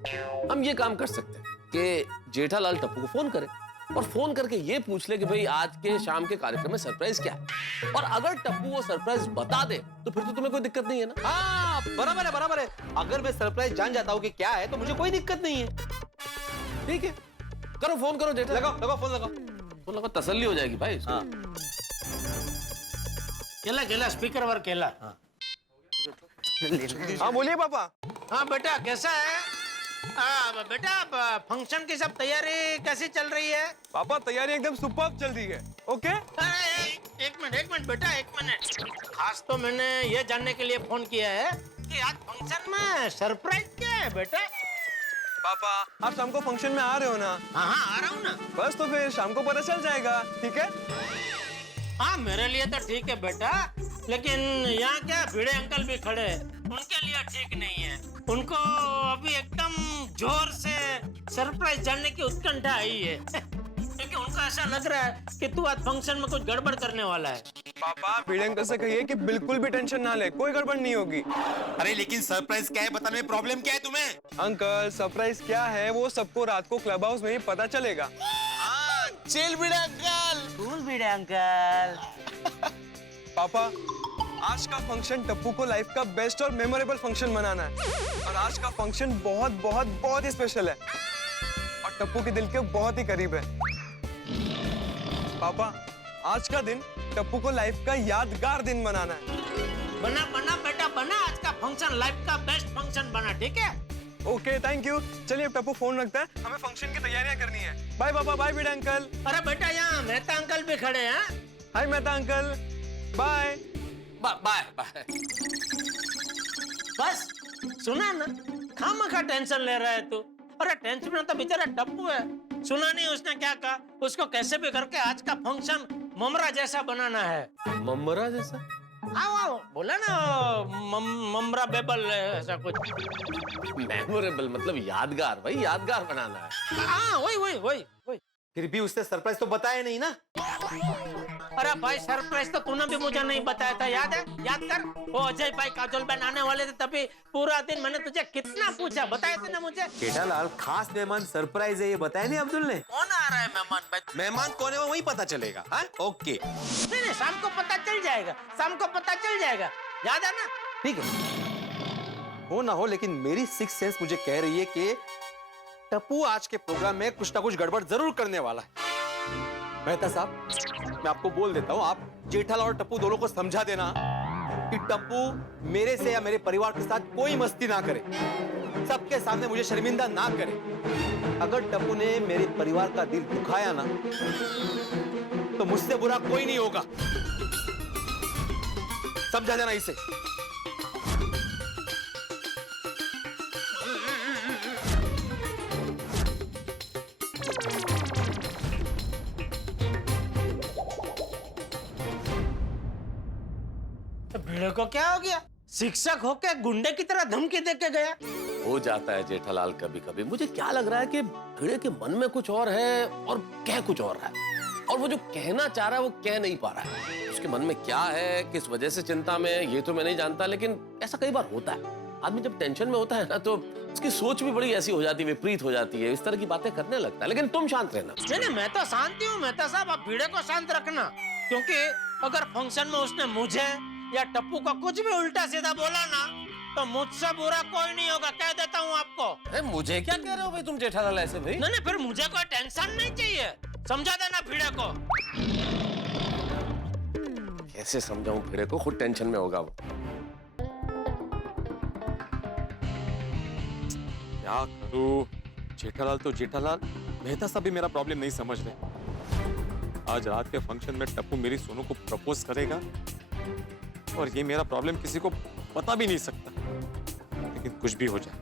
हम ये काम कर सकते हैं कि जेठालाल टप्पू को फोन करे और फोन करके ये पूछ ले कि भाई आज के शाम के कार्यक्रम में सरप्राइज क्या है, और अगर टप्पू वो सरप्राइज बता दे तो फिर तो तुम्हें कोई दिक्कत नहीं है ना। हाँ बराबर है। अगर मैं सरप्राइज जान जाता हूँ कि क्या है तो मुझे कोई दिक्कत नहीं है। ठीक है करो, फोन करो जेठालाल। लगाओ फोन लगाओ, तसल्ली हो जाएगी भाई। हाँ। केला स्पीकर वर केला। हाँ बोलिए पापा। हाँ बेटा कैसा है? बेटा फंक्शन की सब तैयारी कैसी चल रही है? पापा तैयारी एकदम सुपर्ब चल रही है। ओके एक मिनट बेटा, एक मिनट। खास तो मैंने ये जानने के लिए फोन किया है कि आज फंक्शन में सरप्राइज क्या है बेटा? पापा आप शाम को फंक्शन में आ रहे हो ना? हाँ आ रहा हूँ ना। बस तो फिर शाम को पता चल जाएगा, ठीक है? हाँ मेरे लिए तो ठीक है बेटा, लेकिन यहाँ क्या भिड़े अंकल भी खड़े हैं, उनके लिए ठीक नहीं है। उनको अभी एकदम जोर से सरप्राइज जानने की उत्कंठा आई है क्योंकि उनको ऐसा लग रहा है कि तू आज फंक्शन में कुछ गड़बड़ करने वाला है। पापा भिड़े अंकल से कहिए कि बिल्कुल भी टेंशन ना ले, कोई गड़बड़ नहीं होगी। अरे लेकिन सरप्राइज क्या है बताने में प्रॉब्लम क्या है तुम्हें? अंकल सरप्राइज क्या है वो सबको रात को क्लब हाउस में ही पता चलेगा। चिल भिड़े अंकल। कूल भिड़े अंकल। पापा आज का फंक्शन टप्पू को लाइफ का बेस्ट और मेमोरेबल फंक्शन बनाना है, और आज का फंक्शन बहुत ही स्पेशल है और टप्पू के दिल के बहुत ही करीब है। पापा आज का दिन टप्पू को लाइफ का यादगार दिन बनाना है। बना बेटा बना, आज का फंक्शन लाइफ का बेस्ट फंक्शन बना, ठीक है? Okay thank you. चलिए अब टप्पू फोन रखता है, हमें फंक्शन की तैयारियां करनी है। बाय पापा, बाय भिड़े अंकल। अरे बेटा यहाँ मेहता अंकल भी खड़े हैं। Hi Mehta uncle, bye bye bye. बस सुना ना, खामखा टेंशन ले रहा है तू। अरे टेंशन में तो बेचारा टप्पू है, सुना नहीं उसने क्या कहा? उसको कैसे भी करके आज का फंक्शन ममरा जैसा बनाना है। ममरा जैसा? हाँ बोला ना, ममरा बेबल ऐसा कुछ। मेमोरेबल मतलब यादगार भाई, यादगार बनाना है। हाँ वही फिर भी उसने सरप्राइज तो बताया नहीं ना। अरे भाई सरप्राइज तो तूने भी मुझे नहीं बताया था, याद है? याद कर, वो अजय भाई काजोल बहन आने वाले थे, तभी पूरा दिन मैंने तुझे कितना पूछा, बताया थे ना मुझे? जेठालाल, खास मेहमान सरप्राइज है ये बताया नहीं अब्दुल ने। कौन आ रहा है मेहमान भाई? मेहमान कौन है वो वही पता चलेगा। हाँ, ओके। नहीं, शाम को पता चल जाएगा, शाम को पता चल जाएगा, याद है ना? ठीक है, हो ना हो, लेकिन मेरी सिक्स सेंस मुझे कह रही है कि टप्पू आज के प्रोग्राम में कुछ ना कुछ गड़बड़ जरूर करने वाला है। मेहता साहब, मैं आपको बोल देता हूँ, आप जेठालाल और टप्पू दोनों को समझा देना कि टप्पू मेरे से या मेरे परिवार के साथ कोई मस्ती ना करे, सबके सामने मुझे शर्मिंदा ना करे। अगर टप्पू ने मेरे परिवार का दिल दुखाया ना, तो मुझसे बुरा कोई नहीं होगा। समझा देना इसे। भिड़े को क्या हो गया? शिक्षक होके गुंडे की तरह धमकी दे के गया। हो जाता है जेठालाल कभी कभी। मुझे क्या लग रहा है कि भिड़े के मन में कुछ और है और कह कुछ और रहा है, और वो जो कहना चाह रहा है वो कह नहीं पा रहा है। उसके मन में क्या है, किस वजह से चिंता में, ये तो मैं नहीं जानता, लेकिन ऐसा कई बार होता है। आदमी जब टेंशन में होता है ना, तो उसकी सोच भी बड़ी ऐसी हो जाती है, विपरीत हो जाती है, इस तरह की बातें करने लगता है। लेकिन तुम शांत रहना। नहीं, मैं तो शांति हूँ मेहता साहब, आप भिड़े को शांत रखना, क्योंकि अगर फंक्शन में उसने मुझे या टप्पू का कुछ भी उल्टा सीधा बोला ना, तो मुझसे बुरा कोई नहीं होगा, कह देता हूँ आपको। मुझे क्या कह रहे हो भाई तुम जेठालाल ऐसे भाई? नहीं, फिर मुझे कोई टेंशन नहीं चाहिए, समझा देना भिड़े को। कैसे समझाऊं भिड़े को, खुद टेंशन में होगा वो। क्या करूं? जेठालाल तो जेठालाल, मेहता साहब भी मेरा प्रॉब्लम नहीं समझ रहे। आज रात के फंक्शन में टप्पू मेरी सोनू को प्रपोज करेगा और ये मेरा प्रॉब्लम किसी को पता भी नहीं सकता। लेकिन कुछ भी हो जाए,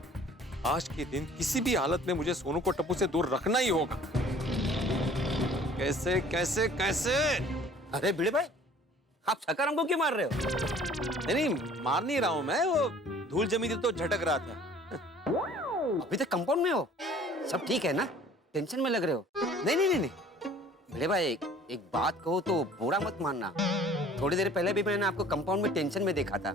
आज के दिन किसी भी हालत में मुझे सोनू को टप्पू से दूर रखना ही होगा। कैसे कैसे कैसे? अरे भिड़े भाई, आप सकार हमको क्यों मार रहे हो? नहीं, मार नहीं रहा हूं मैं, वो धूल जमी थी तो झटक रहा था। अभी तक कंपाउंड में हो? सब ठीक है ना? टेंशन में लग रहे हो? नहीं नहीं नहीं नहीं। भिड़े भाई, एक बात कहो तो बुरा मत मानना, थोड़ी देर पहले भी मैंने आपको कंपाउंड में टेंशन में देखा था।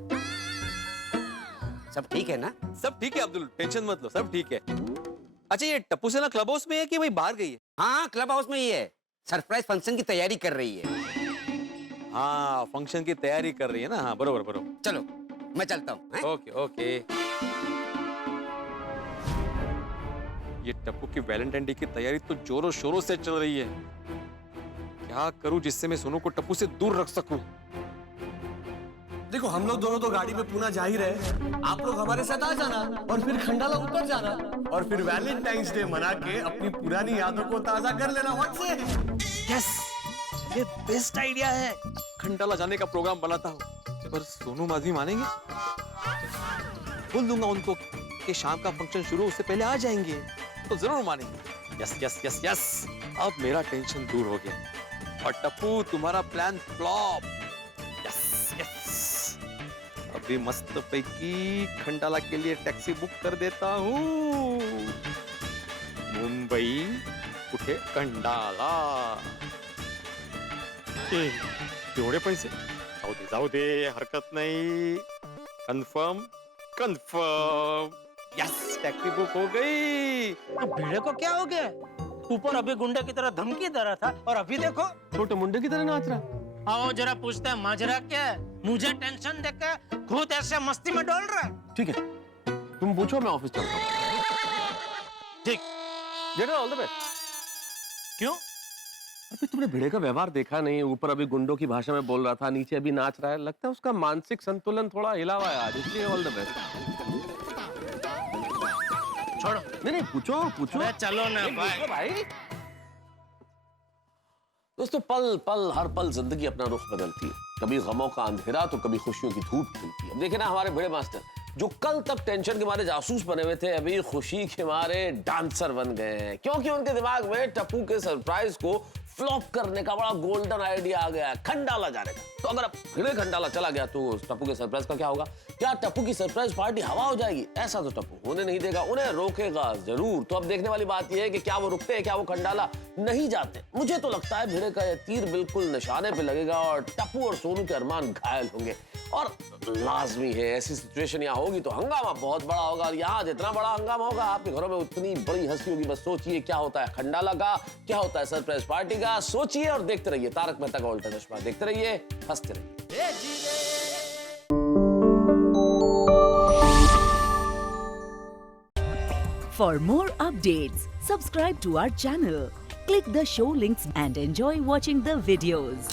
सब ठीक है ना? सब ठीक है अब्दुल, टेंशन मत लो, सब ठीक है। अच्छा, ये टप्पू सेना क्लब हाउस में है कि वही बाहर गई है? हाँ, क्लब हाउस में ही है, सरप्राइज फंक्शन की तैयारी कर रही है। हाँ, फंक्शन की तैयारी कर रही है ना। हाँ, बरोबर बरोबर। चलो मैं चलता हूँ। Okay okay. ये टप्पू की वैलेंटाइन डे की तैयारी तो जोरों शोरों से चल रही है। क्या करूं जिससे मैं सोनू को टप्पू से दूर रख सकूं? देखो, हम लोग दोनों तो गाड़ी में पुणे जा ही रहे, आप लोग हमारे साथ आ जाना और फिर खंडाला उतर जाना और फिर वैलेंटाइंस डे मना के अपनी पुरानी यादों को ताजा कर लेना। व्हाट से? यस, ये बेस्ट आइडिया है। खंडाला जाने का प्रोग्राम बनाता हूँ, पर सोनू माधवी मानेंगे? बोल दूंगा उनको कि शाम का फंक्शन शुरू उससे पहले आ जाएंगे, तो जरूर मानेंगे। यस यस यस यस, अब मेरा टेंशन दूर हो गया। और टप्पू, तुम्हारा प्लान फ्लॉप। यस यस, अभी मस्त पैकी खंडाला के लिए टैक्सी बुक कर देता हूँ। मुंबई कुठे खंडाला। एवढे पैसे? जाऊ दे, हरकत नहीं। Confirm confirm. Yes, taxi book हो गई। भिड़े को क्या हो गया? ऊपर अभी गुंडे की तरह धमकी दे रहा था, और अभी देखो छोटे मुंडे की तरह नाच रहा। आओ जरा पूछते हैं माजरा क्या है। मुझे टेंशन देकर खुद ऐसे मस्ती में डोल रहा है। ठीक है, तुम पूछो, मैं ऑफिस चलता हूँ। ठीक, जेठालाल, ऑल द बेस्ट। क्यों? अभी तुमने भिड़े का व्यवहार देखा नहीं? ऊपर अभी गुंडों की भाषा में बोल रहा था, नीचे अभी नाच रहा है। लगता है उसका मानसिक संतुलन थोड़ा हिला हुआ है आज, इसलिए ऑल द बेस्ट। छोड़ो। नहीं, पूछो पूछो। अरे चलो ना भाई। भाई दोस्तों, पल पल हर पल जिंदगी अपना रुख बदलती है। कभी गमों का अंधेरा तो कभी खुशियों की धूप खिलती है। अब देखे ना, हमारे भिड़े मास्टर जो कल तक टेंशन के मारे जासूस बने हुए थे, अभी खुशी के मारे डांसर बन गए हैं, क्योंकि उनके दिमाग में टप्पू के सरप्राइज को फ्लॉप करने का बड़ा गोल्डन आइडिया आ गया है, खंडाला जाने का। तो अगर अब भिड़े खंडाला चला गया तो टप्पू के सरप्राइज का क्या होगा? क्या टप्पू की सरप्राइज पार्टी हवा हो जाएगी? ऐसा तो टप्पू होने नहीं देगा, उन्हें रोकेगा जरूर। तो अब देखने वाली बात यह है कि क्या वो रुकते हैं, क्या वो खंडाला नहीं जाते। मुझे तो लगता है भिड़े का ये तीर बिल्कुल निशाने पे लगेगा और टप्पू और सोनू के अरमान घायल होंगे। और लाजमी है ऐसी सिचुएशन यहाँ होगी तो हंगामा बहुत बड़ा होगा, और यहाँ जितना बड़ा हंगामा होगा आपके घरों में उतनी बड़ी हंसी होगी। बस सोचिए क्या होता है खंडाला का, क्या होता है सरप्राइज पार्टी का। सोचिए और देखते रहिए तारक मेहता का उल्टा चश्मा। देखते रहिए, हंसते रहिए। For more updates, subscribe to our channel, click the show links and enjoy watching the videos.